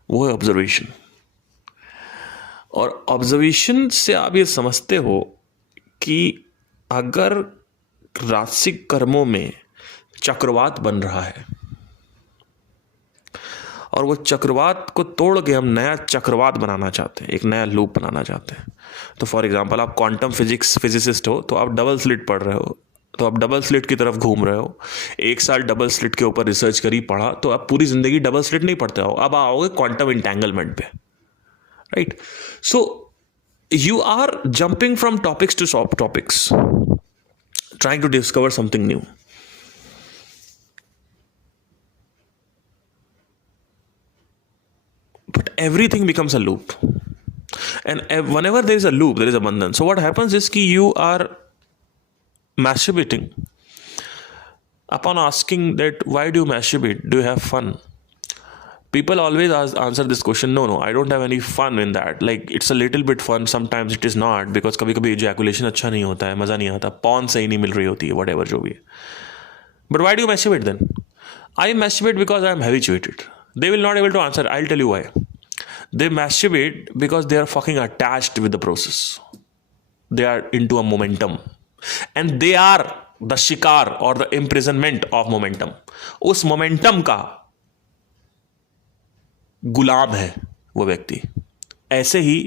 वो है ऑब्जर्वेशन। और ऑब्जर्वेशन से आप ये समझते हो कि अगर राजसिक कर्मों में चक्रवात बन रहा है और वो चक्रवात को तोड़ के हम नया चक्रवात बनाना चाहते हैं, एक नया लूप बनाना चाहते हैं, तो फॉर एग्जांपल आप क्वांटम फिजिसिस्ट हो तो आप डबल स्लिट पढ़ रहे हो, तो आप डबल स्लिट की तरफ घूम रहे हो, एक साल डबल स्लिट के ऊपर रिसर्च करी पढ़ा, तो आप पूरी जिंदगी डबल स्लिट नहीं पढ़ते हो, अब आओगे क्वांटम इंटेंगलमेंट पे, right. So you are jumping from topics to soft topics, trying to discover something new. But everything becomes a loop, and whenever there is a loop there is abundance. So what happens is कि you are masturbating. Upon asking that why do you masturbate, do you have fun, people always answer this question, no, I don't have any fun in that, like it's a little bit fun, sometimes it is not, because कभी कभी ejaculation अच्छा नहीं होता है, मज़ा नहीं आता, पॉन सही नहीं मिल रही होती है, whatever जो भी है। But why do you masturbate then? I masturbate because I am habituated. They will not able to answer. I'll tell you why. They masturbate because they are fucking attached with the process. They are into a momentum. And they are the shikar or the imprisonment of momentum. उस momentum का गुलाम है वो व्यक्ति। ऐसे ही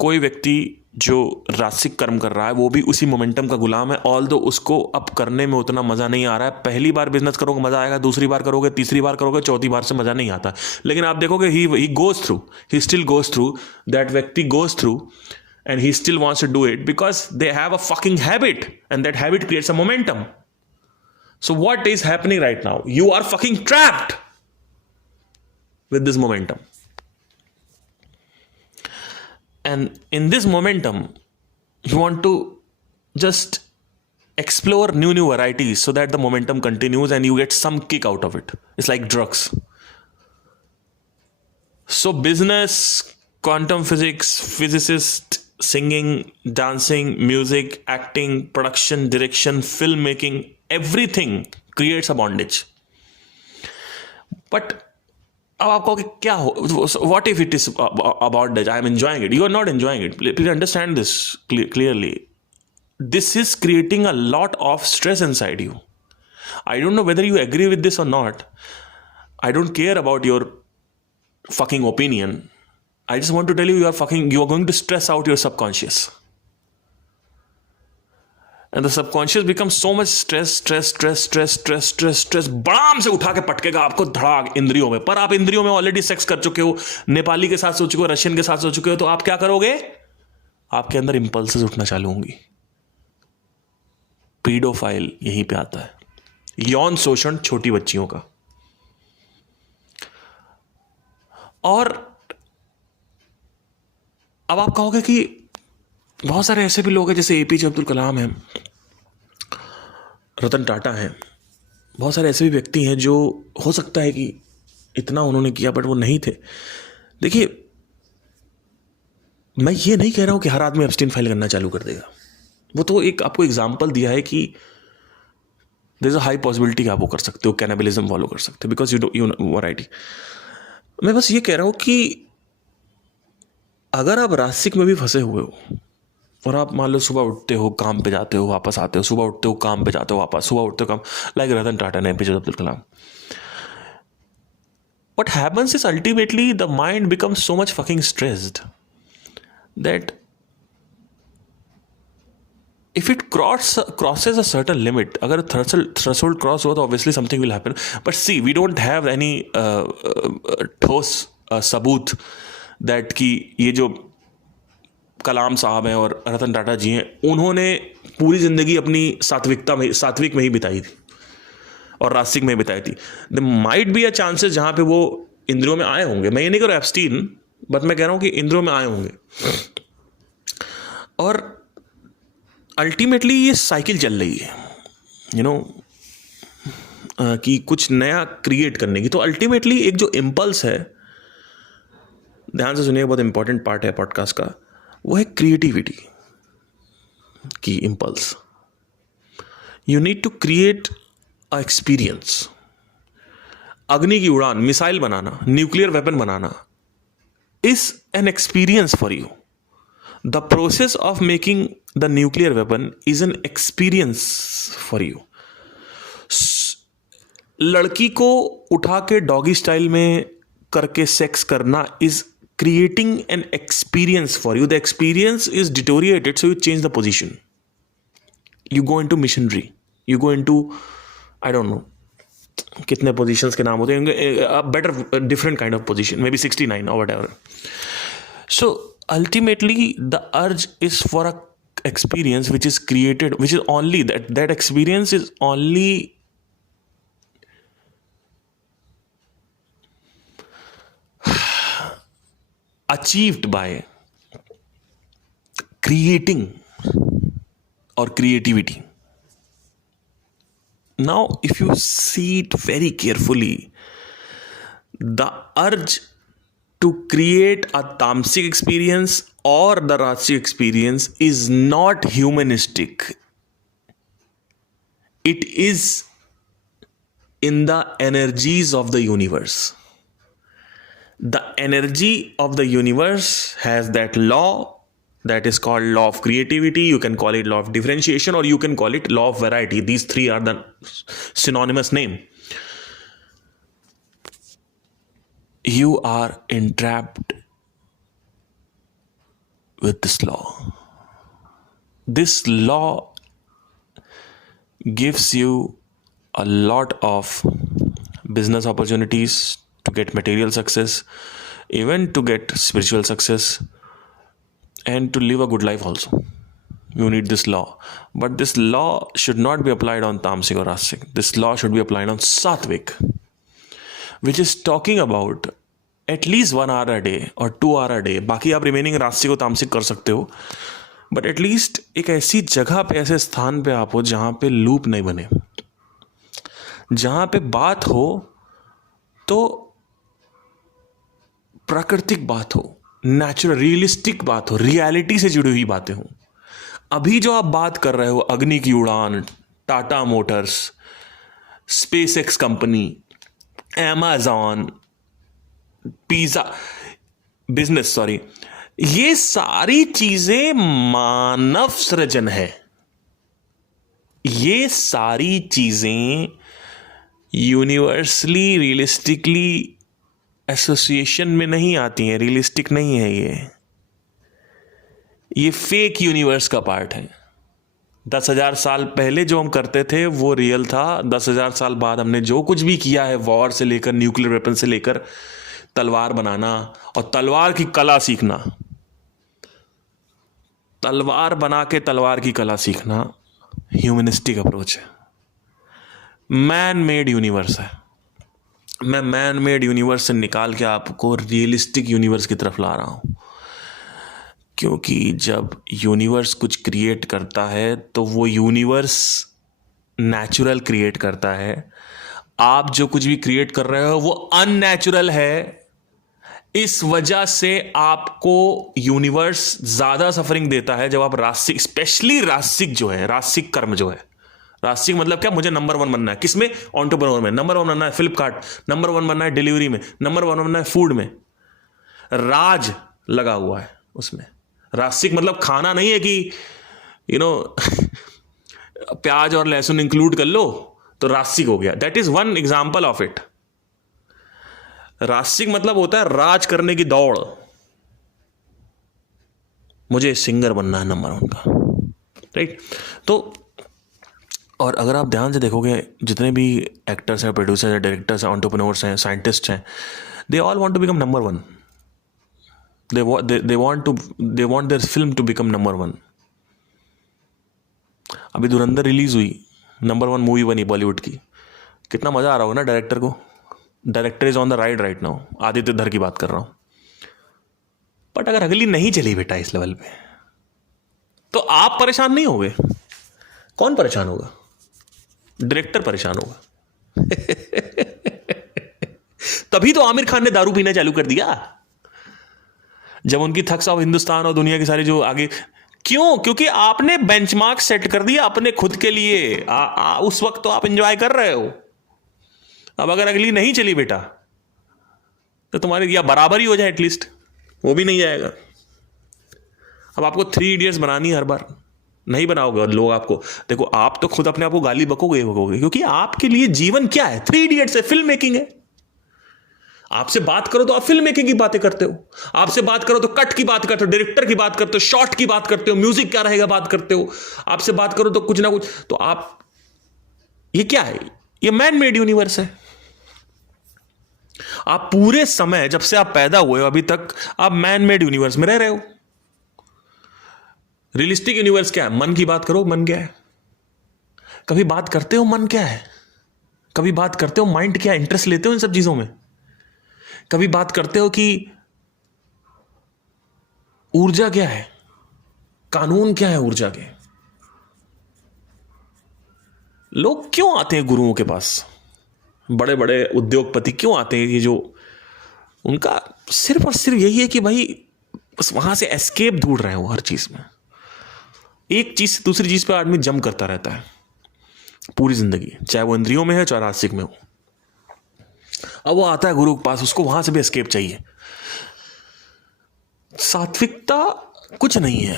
कोई व्यक्ति जो राजसिक कर्म कर रहा है वो भी उसी मोमेंटम का गुलाम है, ऑल्दो उसको अब करने में उतना मज़ा नहीं आ रहा है। पहली बार बिजनेस करोगे मज़ा आएगा, दूसरी बार करोगे, तीसरी बार करोगे, चौथी बार से मज़ा नहीं आता, लेकिन आप देखोगे he goes through, he still goes through, that व्यक्ति goes through and he still wants to do it because they have a fucking habit and that habit creates a momentum. So what is happening right now, you are fucking trapped with this momentum. And in this momentum, you want to just explore new varieties so that the momentum continues and you get some kick out of it. It's like drugs. So business, quantum physics, physicist, singing, dancing, music, acting, production, direction, filmmaking, everything creates a bondage. But अब आप कहोगे क्या हो, what if it is about that I am enjoying it, you are not enjoying it, please understand this clearly, this is creating a lot of stress inside you. I don't know whether you agree with this or not, I don't care about your fucking opinion, I just want to tell you you are going to stress out your subconscious and the subconscious becomes so much stress, बड़ाम से उठा के पटकेगा आपको धड़ाक इंद्रियों में। पर आप इंद्रियों में ऑलरेडी सेक्स कर चुके हो, नेपाली के साथ सो चुके हो, रशियन के साथ सो चुके हो, तो आप क्या करोगे, आपके अंदर इंपल्सेस उठना चालू होंगी। पीडोफाइल यहीं पे आता है, यौन शोषण छोटी बच्चियों का। और अब आप कहोगे कि बहुत सारे ऐसे भी लोग हैं, जैसे एपीजे अब्दुल कलाम हैं, रतन टाटा हैं, बहुत सारे ऐसे भी व्यक्ति हैं जो हो सकता है कि इतना उन्होंने किया बट वो नहीं थे। देखिए, मैं ये नहीं कह रहा हूं कि हर आदमी एब्सटीन फाइल करना चालू कर देगा। वो तो एक आपको एग्जाम्पल दिया है कि there is a high possibility कि आप वो कर सकते हो, कैनिबलिज्म फॉलो कर सकते हो, बिकॉज यू वैरायटी। मैं बस ये कह रहा हूं कि अगर आप रास्तिक में भी फंसे हुए हो और आप मान लो सुबह उठते हो, काम पे जाते हो, वापस आते हो, सुबह उठते हो, काम पे जाते हो, वापस, सुबह उठते हो, काम, लाइक रतन टाटा ने, APJ Abdul Kalam, what happens is ultimately the mind becomes so much fucking stressed that if it crosses a certain limit, अगर threshold cross हुआ तो obviously something will happen. But see, we don't have any ठोस सबूत that कि ये जो कलाम साहब हैं और रतन टाटा जी हैं, उन्होंने पूरी जिंदगी अपनी सात्विक में ही बिताई थी और रास्तिक में बिताई थी। The might be a chances जहाँ पे वो इंद्रियों में आए होंगे। मैं ये नहीं कह रहा एब्सटीन, बट मैं कह रहा हूँ कि इंद्रियों में आए होंगे। और अल्टीमेटली ये साइकिल चल रही है, यू नो, कि कुछ नया क्रिएट करने की। तो अल्टीमेटली एक जो इम्पल्स है, ध्यान से सुनिए, बहुत इंपॉर्टेंट पार्ट है पॉडकास्ट का, वो है क्रिएटिविटी की impulse. You need to create a experience. Agni की उड़ान, मिसाइल बनाना, न्यूक्लियर वेपन बनाना is an experience for you. The process of making the nuclear weapon is an experience for you. लड़की को उठा के डॉगी स्टाइल में करके सेक्स करना is creating an experience for you. The experience is deteriorated, so you change the position. You go into missionary. You go into, I don't know, कितने positions के नाम होते हैं, a better, different kind of position, maybe 69 or whatever. So ultimately, the urge is for a experience which is created, which is only that experience is only achieved by creating or creativity. Now, if you see it very carefully, the urge to create a tamasic experience or the rajasic experience is not humanistic. It is in the energies of the universe. The energy of the universe has that law that is called law of creativity. You can call it law of differentiation, or you can call it law of variety. These three are the synonymous name. You are entrapped with this law. This law gives you a lot of business opportunities to get material success, even to get spiritual success, and to live a good life also. You need this law. But this law should not be applied on tamasic or rajasic. This law should be applied on sattvic, which is talking about at least 1 hour a day or 2 hour a day. बाकी आप रिमेनिंग राजसिक और तामसिक कर सकते हो, बट एटलीस्ट एक ऐसी जगह पे, ऐसे स्थान पे आप हो जहाँ पे लूप नहीं बने, जहाँ पे बात हो तो प्राकृतिक बात हो, नेचुरल रियलिस्टिक बात हो, रियलिटी से जुड़ी हुई बातें हो। अभी जो आप बात कर रहे हो, अग्नि की उड़ान, Tata Motors, space x company, Amazon, pizza business, sorry, ये सारी चीजें मानव सृजन है। ये सारी चीजें यूनिवर्सली रियलिस्टिकली एसोसिएशन में नहीं आती हैं, रियलिस्टिक नहीं है। ये फेक यूनिवर्स का पार्ट है। 10,000 साल पहले जो हम करते थे वो रियल था। 10,000 साल बाद हमने जो कुछ भी किया है, वॉर से लेकर न्यूक्लियर वेपन से लेकर तलवार बनाना और तलवार की कला सीखना, तलवार बना के तलवार की कला सीखना ह्यूमनिस्टिक अप्रोच है। मैन मेड यूनिवर्स है। मैं मैन मेड यूनिवर्स से निकाल के आपको रियलिस्टिक यूनिवर्स की तरफ ला रहा हूँ, क्योंकि जब यूनिवर्स कुछ क्रिएट करता है तो वो यूनिवर्स नेचुरल क्रिएट करता है। आप जो कुछ भी क्रिएट कर रहे हो वो अननेचुरल है। इस वजह से आपको यूनिवर्स ज्यादा सफरिंग देता है जब आप रासिक, स्पेशली रासिक जो है, रासिक कर्म जो है, रासिक मतलब क्या, मुझे नंबर वन बनना है किसमें, एंटरप्रेन्योर में, नंबर वन बनना है फ्लिपकार्ट, नंबर वन बनना है डिलीवरी में, नंबर वन बनना है फूड में, राज लगा हुआ है उसमें। रासिक मतलब खाना नहीं है कि प्याज और लहसुन इंक्लूड कर लो तो रासिक हो गया। That is one example of it. रासिक मतलब होता है राज करने की दौड़, मुझे सिंगर बनना है नंबर वन का, राइट। तो और अगर आप ध्यान से देखोगे, जितने भी एक्टर्स हैं, प्रोड्यूसर्स हैं, डायरेक्टर्स हैं, एंटरप्रेन्योर्स हैं, साइंटिस्ट हैं, they all want to become number one. They want their film to become number one. अभी धुरंधर रिलीज हुई, नंबर वन मूवी बनी बॉलीवुड की, कितना मजा आ रहा होगा ना डायरेक्टर को। Director is on the right now, Aditya धर की बात कर रहा हूं। बट अगर अगली नहीं चली बेटा इस लेवल पे, तो आप परेशान नहीं होगे, कौन परेशान होगा? डायरेक्टर परेशान होगा। तभी तो आमिर खान ने दारू पीना चालू कर दिया जब उनकी थक्स ऑफ हिंदुस्तान और दुनिया की सारी जो आगे। क्यों? क्योंकि आपने बेंचमार्क सेट कर दिया अपने खुद के लिए। उस वक्त तो आप एंजॉय कर रहे हो। अब अगर अगली नहीं चली बेटा, तो तुम्हारे या बराबर ही हो जाए एटलीस्ट, वो भी नहीं जाएगा। अब आपको 3 इडियट्स बनानी है हर बार, नहीं बनाओगे लोग आपको। देखो, आप तो खुद अपने आप को गाली बकोगे, क्योंकि आपके लिए जीवन क्या है? 3 इडियट्स है, फिल्म मेकिंग है। आपसे बात करो तो आप फिल्म मेकिंग की बातें करते हो, आपसे बात करो तो कट की बात करते हो, डायरेक्टर की बात करते हो, शॉट की बात करते हो, म्यूजिक क्या रहेगा बात करते हो, आपसे बात करो तो कुछ ना कुछ। तो आप, ये क्या है? ये मैन मेड यूनिवर्स है। आप पूरे समय, जब से आप पैदा हुए हो अभी तक, आप मैन मेड यूनिवर्स में रह रहे हो। रियलिस्टिक यूनिवर्स क्या है? मन की बात करो, मन क्या है? कभी बात करते हो मन क्या है? कभी बात करते हो माइंड क्या है? इंटरेस्ट लेते हो इन सब चीजों में? कभी बात करते हो कि ऊर्जा क्या है, कानून क्या है ऊर्जा के? लोग क्यों आते हैं गुरुओं के पास? बड़े बड़े उद्योगपति क्यों आते हैं? ये जो उनका सिर्फ और सिर्फ यही है कि भाई बस वहां से एस्केप ढूंढ रहे हो हर चीज में। एक चीज से दूसरी चीज पे आदमी जंप करता रहता है पूरी जिंदगी, चाहे वो इंद्रियों में है चाहे रासिक में हो। अब वो आता है गुरु के पास, उसको वहां से भी एस्केप चाहिए। सात्विकता कुछ नहीं है,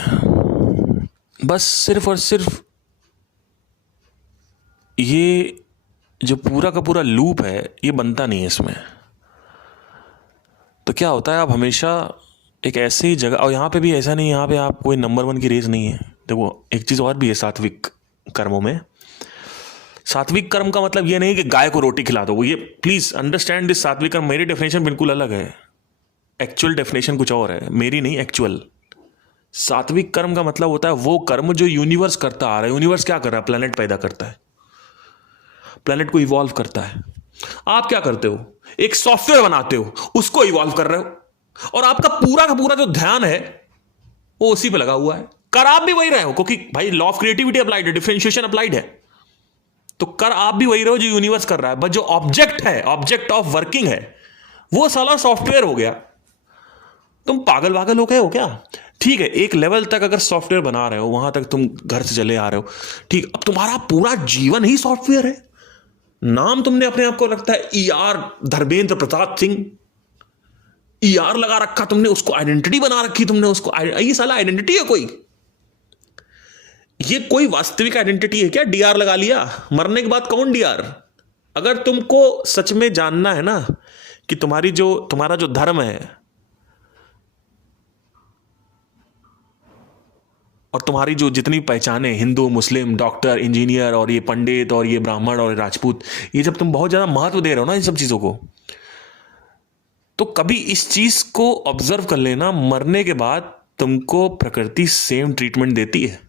बस सिर्फ और सिर्फ ये जो पूरा का पूरा लूप है, ये बनता नहीं है इसमें। तो क्या होता है, आप हमेशा एक ऐसी जगह, और यहाँ पे भी ऐसा नहीं, यहाँ पे आप कोई नंबर वन की रेस नहीं है। देखो, एक चीज़ और भी है सात्विक कर्मों में। सात्विक कर्म का मतलब ये नहीं कि गाय को रोटी खिला दो। ये प्लीज अंडरस्टैंड दिस, सात्विक कर्म मेरी डेफिनेशन बिल्कुल अलग है, एक्चुअल डेफिनेशन कुछ और है, मेरी नहीं, एक्चुअल। सात्विक कर्म का मतलब होता है वो कर्म जो यूनिवर्स करता आ रहा है। यूनिवर्स क्या कर रहा है? प्लेनेट पैदा करता है, प्लेनेट को इवॉल्व करता है। आप क्या करते हो? एक सॉफ्टवेयर बनाते हो, उसको इवॉल्व कर रहे हो, और आपका पूरा का पूरा जो ध्यान है वो उसी पे लगा हुआ है। कर आप भी वही रहे हो, क्योंकि भाई लॉ ऑफ क्रिएटिविटी अप्लाइड है, डिफरेंशिएशन अप्लाइड है। तो कर आप भी वही रहे हो जो यूनिवर्स कर रहा है, बट जो ऑब्जेक्ट है, ऑब्जेक्ट ऑफ वर्किंग है, वो साला सॉफ्टवेयर हो गया। तुम पागल वागल हो गए हो क्या? ठीक है, एक लेवल तक अगर सॉफ्टवेयर बना रहे हो, वहां तक तुम घर से चले आ रहे हो, ठीक। अब तुम्हारा पूरा जीवन ही सॉफ्टवेयर है। नाम तुमने अपने आप को रखता है ER धर्मेंद्र प्रताप सिंह, ER लगा रखा तुमने, उसको आइडेंटिटी बना रखी तुमने उसको। ये साला आइडेंटिटी है कोई? ये कोई वास्तविक आइडेंटिटी है क्या? DR लगा लिया, मरने के बाद कौन DR? अगर तुमको सच में जानना है ना कि तुम्हारा जो धर्म है और तुम्हारी जो जितनी पहचाने, हिंदू, मुस्लिम, डॉक्टर, इंजीनियर, और ये पंडित, और ये ब्राह्मण, और राजपूत, ये जब तुम बहुत ज्यादा महत्व दे रहे हो ना इन सब चीजों को, तो कभी इस चीज को ऑब्जर्व कर लेना, मरने के बाद तुमको प्रकृति सेम ट्रीटमेंट देती है।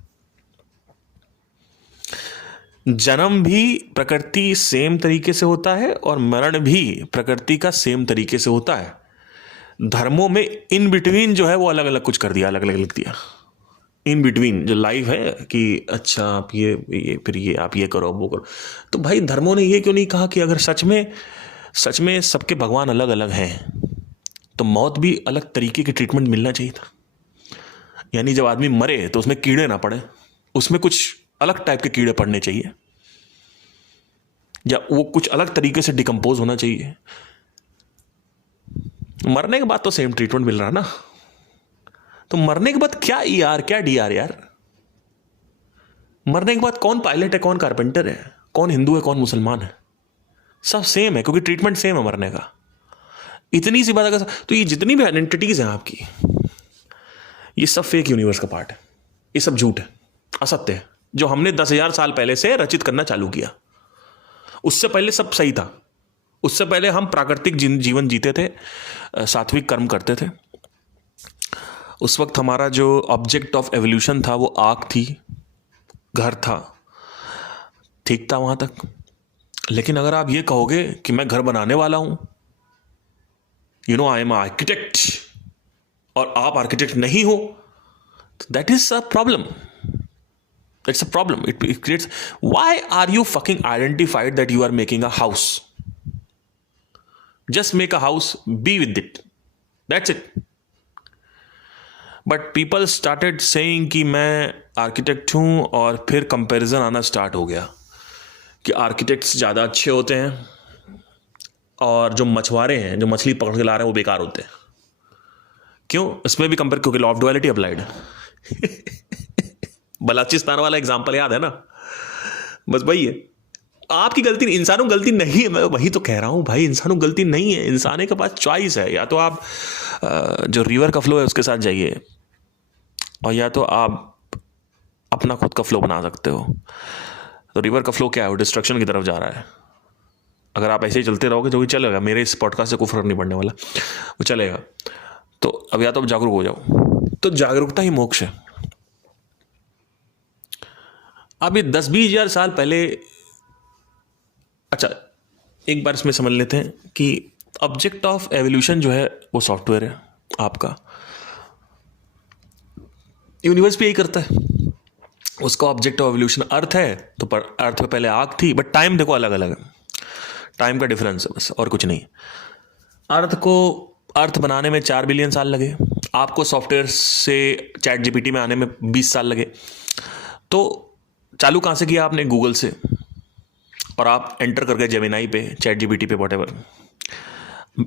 जन्म भी प्रकृति सेम तरीके से होता है और मरण भी प्रकृति का सेम तरीके से होता है। धर्मों में इन बिटवीन जो है वो अलग अलग कुछ कर दिया, अलग अलग लिख दिया। इन बिटवीन जो लाइफ है कि अच्छा आप ये फिर ये आप ये करो वो करो। तो भाई धर्मों ने ये क्यों नहीं कहा कि अगर सच में सबके भगवान अलग अलग हैं तो मौत भी अलग तरीके की ट्रीटमेंट मिलना चाहिए था। यानी जब आदमी मरे तो उसमें कीड़े ना पड़े, उसमें कुछ अलग टाइप के कीड़े पड़ने चाहिए, या वो कुछ अलग तरीके से डिकम्पोज होना चाहिए। मरने के बाद तो सेम ट्रीटमेंट मिल रहा ना, तो मरने के बाद क्या ईआर क्या डीआर यार? मरने के बाद कौन पायलट है, कौन कारपेंटर है, कौन हिंदू है, कौन मुसलमान है? सब सेम है क्योंकि ट्रीटमेंट सेम है मरने का। इतनी सी बात अगर तो ये जितनी भी आइडेंटिटीज हैं आपकी, ये सब फेक यूनिवर्स का पार्ट है, ये सब झूठ है, असत्य है, जो हमने 10,000 साल पहले से रचित करना चालू किया। उससे पहले सब सही था। उससे पहले हम प्राकृतिक जीवन जीते थे, सात्विक कर्म करते थे। उस वक्त हमारा जो ऑब्जेक्ट ऑफ एवोल्यूशन था वो आग थी, घर था, ठीक था वहां तक। लेकिन अगर आप ये कहोगे कि मैं घर बनाने वाला हूं, you know I am architect, और आप आर्किटेक्ट नहीं हो, तो that is a problem. It's a problem. It creates. Why are you fucking identified that you are making a house? Just make a house, be with it. That's it. But people started saying कि मैं आर्किटेक्ट हूँ, और फिर कंपैरिजन आना स्टार्ट हो गया कि आर्किटेक्ट्स ज़्यादा अच्छे होते हैं और जो मछुआरे हैं, जो मछली पकड़ के ला रहे हैं, वो बेकार होते हैं। क्यों? इसमें भी कंपेयर, क्योंकि लॉ ऑफ डुअलिटी अप्लाइड है। बलाचिस्तान वाला एग्जाम्पल याद है ना? बस वही है। आपकी गलती, इंसानों की गलती नहीं है। मैं वही तो कह रहा हूँ भाई, इंसानों की गलती नहीं है। इंसान के पास चॉइस है, या तो आप जो रिवर का फ्लो है उसके साथ जाइए, और या तो आप अपना खुद का फ्लो बना सकते हो। तो रिवर का फ्लो क्या है? वो डिस्ट्रक्शन की तरफ जा रहा है। अगर आप ऐसे ही चलते रहोगे, जो कि चलेगा, मेरे इस पॉडकास्ट से कोई फर्क नहीं पड़ने वाला, वो चलेगा। तो अब या तो आप जागरूक हो जाओ, तो जागरूकता ही मोक्ष है। अब ये 10-20 हजार साल पहले, अच्छा एक बार इसमें समझ लेते हैं कि ऑब्जेक्ट ऑफ एवोल्यूशन जो है वो सॉफ्टवेयर है आपका। यूनिवर्स भी यही करता है। उसका ऑब्जेक्ट ऑफ एवोल्यूशन अर्थ है, तो पर अर्थ पे पहले आग थी, बट टाइम देखो अलग अलग है, टाइम का डिफरेंस है बस, और कुछ नहीं। अर्थ बनाने में 4 बिलियन साल लगे, आपको सॉफ्टवेयर से चैट जीपीटी में आने में 20 साल लगे। तो चालू कहाँ से किया आपने? गूगल से, और आप एंटर कर गए जेमिनाई पे, चैट जीपीटी पे, whatever.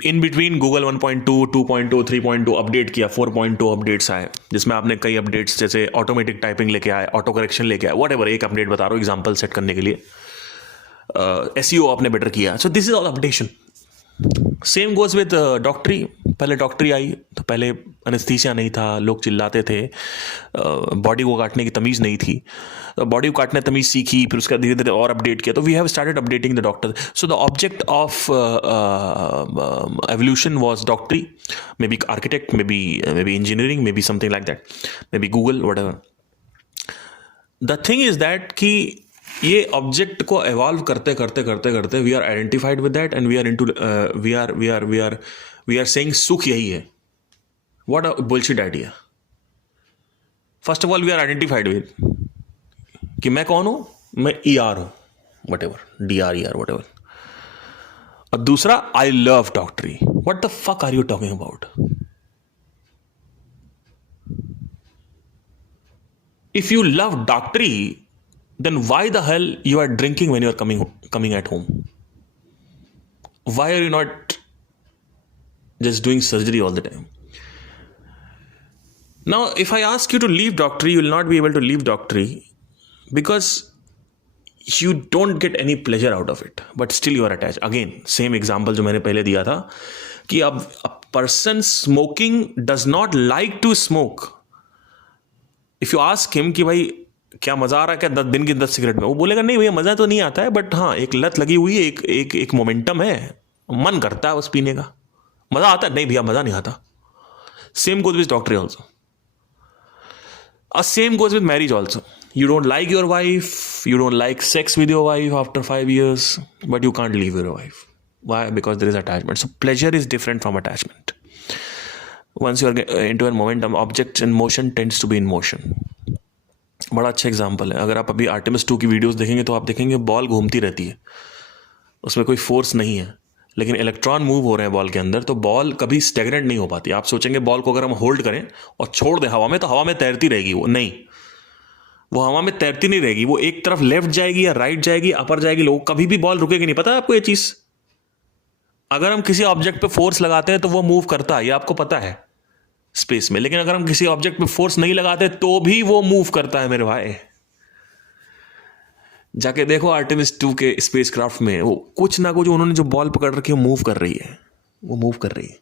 In between Google 1.2, 2.2, 3.2 update किया, 4.2 अपडेट्स आए, जिसमें आपने कई अपडेट्स जैसे ऑटोमेटिक टाइपिंग लेके आए, ऑटो करेक्शन लेके आए, व्हाटएवर। एक अपडेट बता रहा हूँ एग्जाम्पल सेट करने के लिए। एसईओ आपने बेटर किया। So this is all updation. Same goes with डॉक्टरी। पहले डॉक्टरी आई तो पहले एनेस्थीसिया नहीं था, लोग चिल्लाते थे, बॉडी को काटने की तमीज़ नहीं थी, बॉडी को काटने तमीज़ सीखी, फिर उसका धीरे धीरे और अपडेट किया। तो we have started updating the doctor. So the object of evolution was डॉक्टरी, may be architect, may be engineering, may be something like that, may be Google, whatever. The thing is that कि ये ऑब्जेक्ट को एवॉल्व करते करते करते करते we are identified with that, and we are into we are saying सुख यही है। What a bullshit idea. First of all we are identified with कि मैं कौन हूं, मैं ER हूं, व्हाटएवर, DR ER व्हाटएवर। और दूसरा, आई लव डॉक्टरी। What the fuck are you talking about? If you love डॉक्टरी, then why the hell you are drinking when you are coming at home? Why are you not just doing surgery all the time? Now, if I ask you to leave doctory, you will not be able to leave doctory because you don't get any pleasure out of it, but still you are attached. Again, same example जो मैंने पहले दिया था कि अब a person smoking does not like to smoke. If you ask him कि भाई क्या मजा आ रहा है क्या 10 दिन की 10 सिगरेट में, वो बोलेगा नहीं भैया मजा तो नहीं आता है, बट हाँ एक लत लगी हुई है, एक मोमेंटम है, मन करता है उस पीने का। मजा आता है? नहीं भैया मजा नहीं आता। सेम गोज विद डॉक्टरी ऑल्सो, और same goes with marriage also. You don't like your wife, you don't like sex with your wife after 5 years, but you can't leave your wife. Why? Because there is attachment. So pleasure is different from attachment. Once you are into a momentum, objects in motion tends to be in motion. बड़ा अच्छा एग्जाम्पल है. अगर आप अभी आर्टेमिस 2 की वीडियोस देखेंगे तो आप देखेंगे बॉल घूमती रहती है, उसमें कोई फोर्स नहीं है, लेकिन इलेक्ट्रॉन मूव हो रहे हैं बॉल के अंदर, तो बॉल कभी स्टेगनेट नहीं हो पाती. आप सोचेंगे बॉल को अगर हम होल्ड करें और छोड़ दें हवा में तो हवा में तैरती रहेगी. वो नहीं, वो हवा में तैरती नहीं रहेगी. वो एक तरफ लेफ्ट जाएगी या राइट जाएगी, अपर जाएगी, लोग कभी भी बॉल रुकेगी नहीं. पता है आपको ये चीज? अगर हम किसी ऑब्जेक्ट पे फोर्स लगाते हैं तो वो मूव करता है, ये आपको पता है, स्पेस में. लेकिन अगर हम किसी ऑब्जेक्ट पे फोर्स नहीं लगाते तो भी वो मूव करता है मेरे भाई. जाके देखो आर्टेमिस 2 के स्पेस क्राफ्ट में, वो कुछ ना कुछ उन्होंने जो बॉल पकड़ रखी है वो मूव कर रही है. वो मूव कर रही है,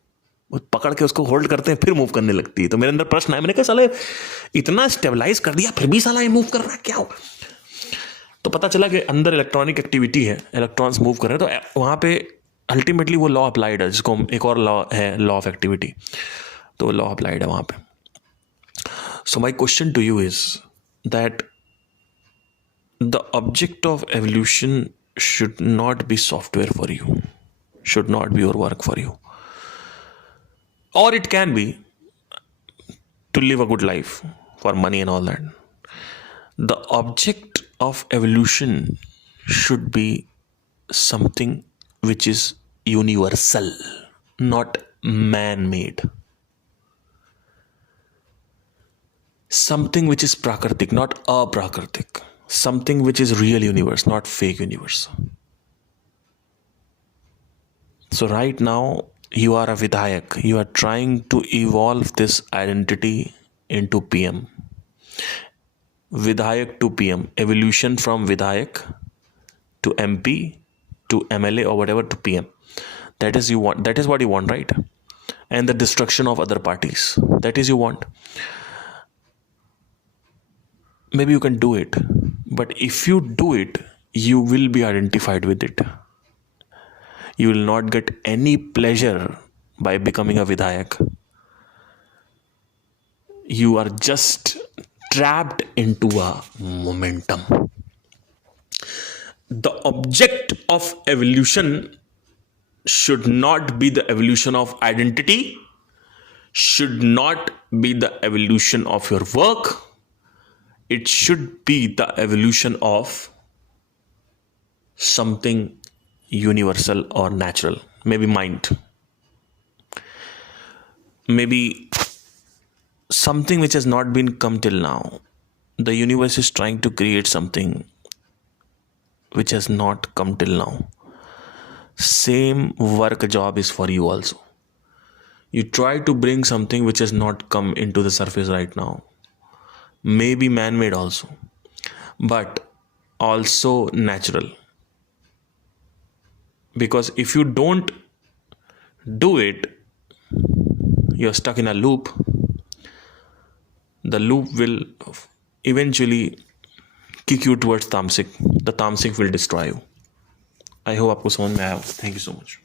वो पकड़ के उसको होल्ड करते हैं फिर मूव करने लगती है. तो मेरे अंदर प्रश्न है, मैंने कहा साले इतना स्टेबलाइज कर दिया फिर भी साला ये मूव कर रहा है, क्या होगा? तो पता चला कि अंदर इलेक्ट्रॉनिक एक्टिविटी है, इलेक्ट्रॉन्स मूव कर रहे हैं. तो वहाँ पे अल्टीमेटली वो लॉ अप्लाइड है, जिसको एक और लॉ है, लॉ ऑफ एक्टिविटी. तो लॉ अप्लाइड है वहाँ पे. So my question to you is that the object of evolution should not be software for you, should not be your work for you, or it can be to live a good life for money and all that. The object of evolution should be something which is universal, not man-made. Something which is prakritik, not aprakritik. Something which is real universe, not fake universe. So right now you are a Vidhayak. You are trying to evolve this identity into PM. Vidhayak to PM. Evolution from Vidhayak to MP to MLA or whatever to PM. That is you want. That is what you want, right? And the destruction of other parties. That is you want. Maybe you can do it, but if you do it, you will be identified with it. You will not get any pleasure by becoming a Vidhayak. You are just trapped into a momentum. The object of evolution should not be the evolution of identity, should not be the evolution of your work. It should be the evolution of something universal or natural. Maybe mind. Maybe something which has not been come till now. The universe is trying to create something which has not come till now. Same work job is for you also. You try to bring something which has not come into the surface right now. Maybe man-made also, but also natural. Because if you don't do it, you're stuck in a loop. The loop will eventually kick you towards tamasic. The tamasic will destroy you. I hope आपको समझ में आया. Thank you so much.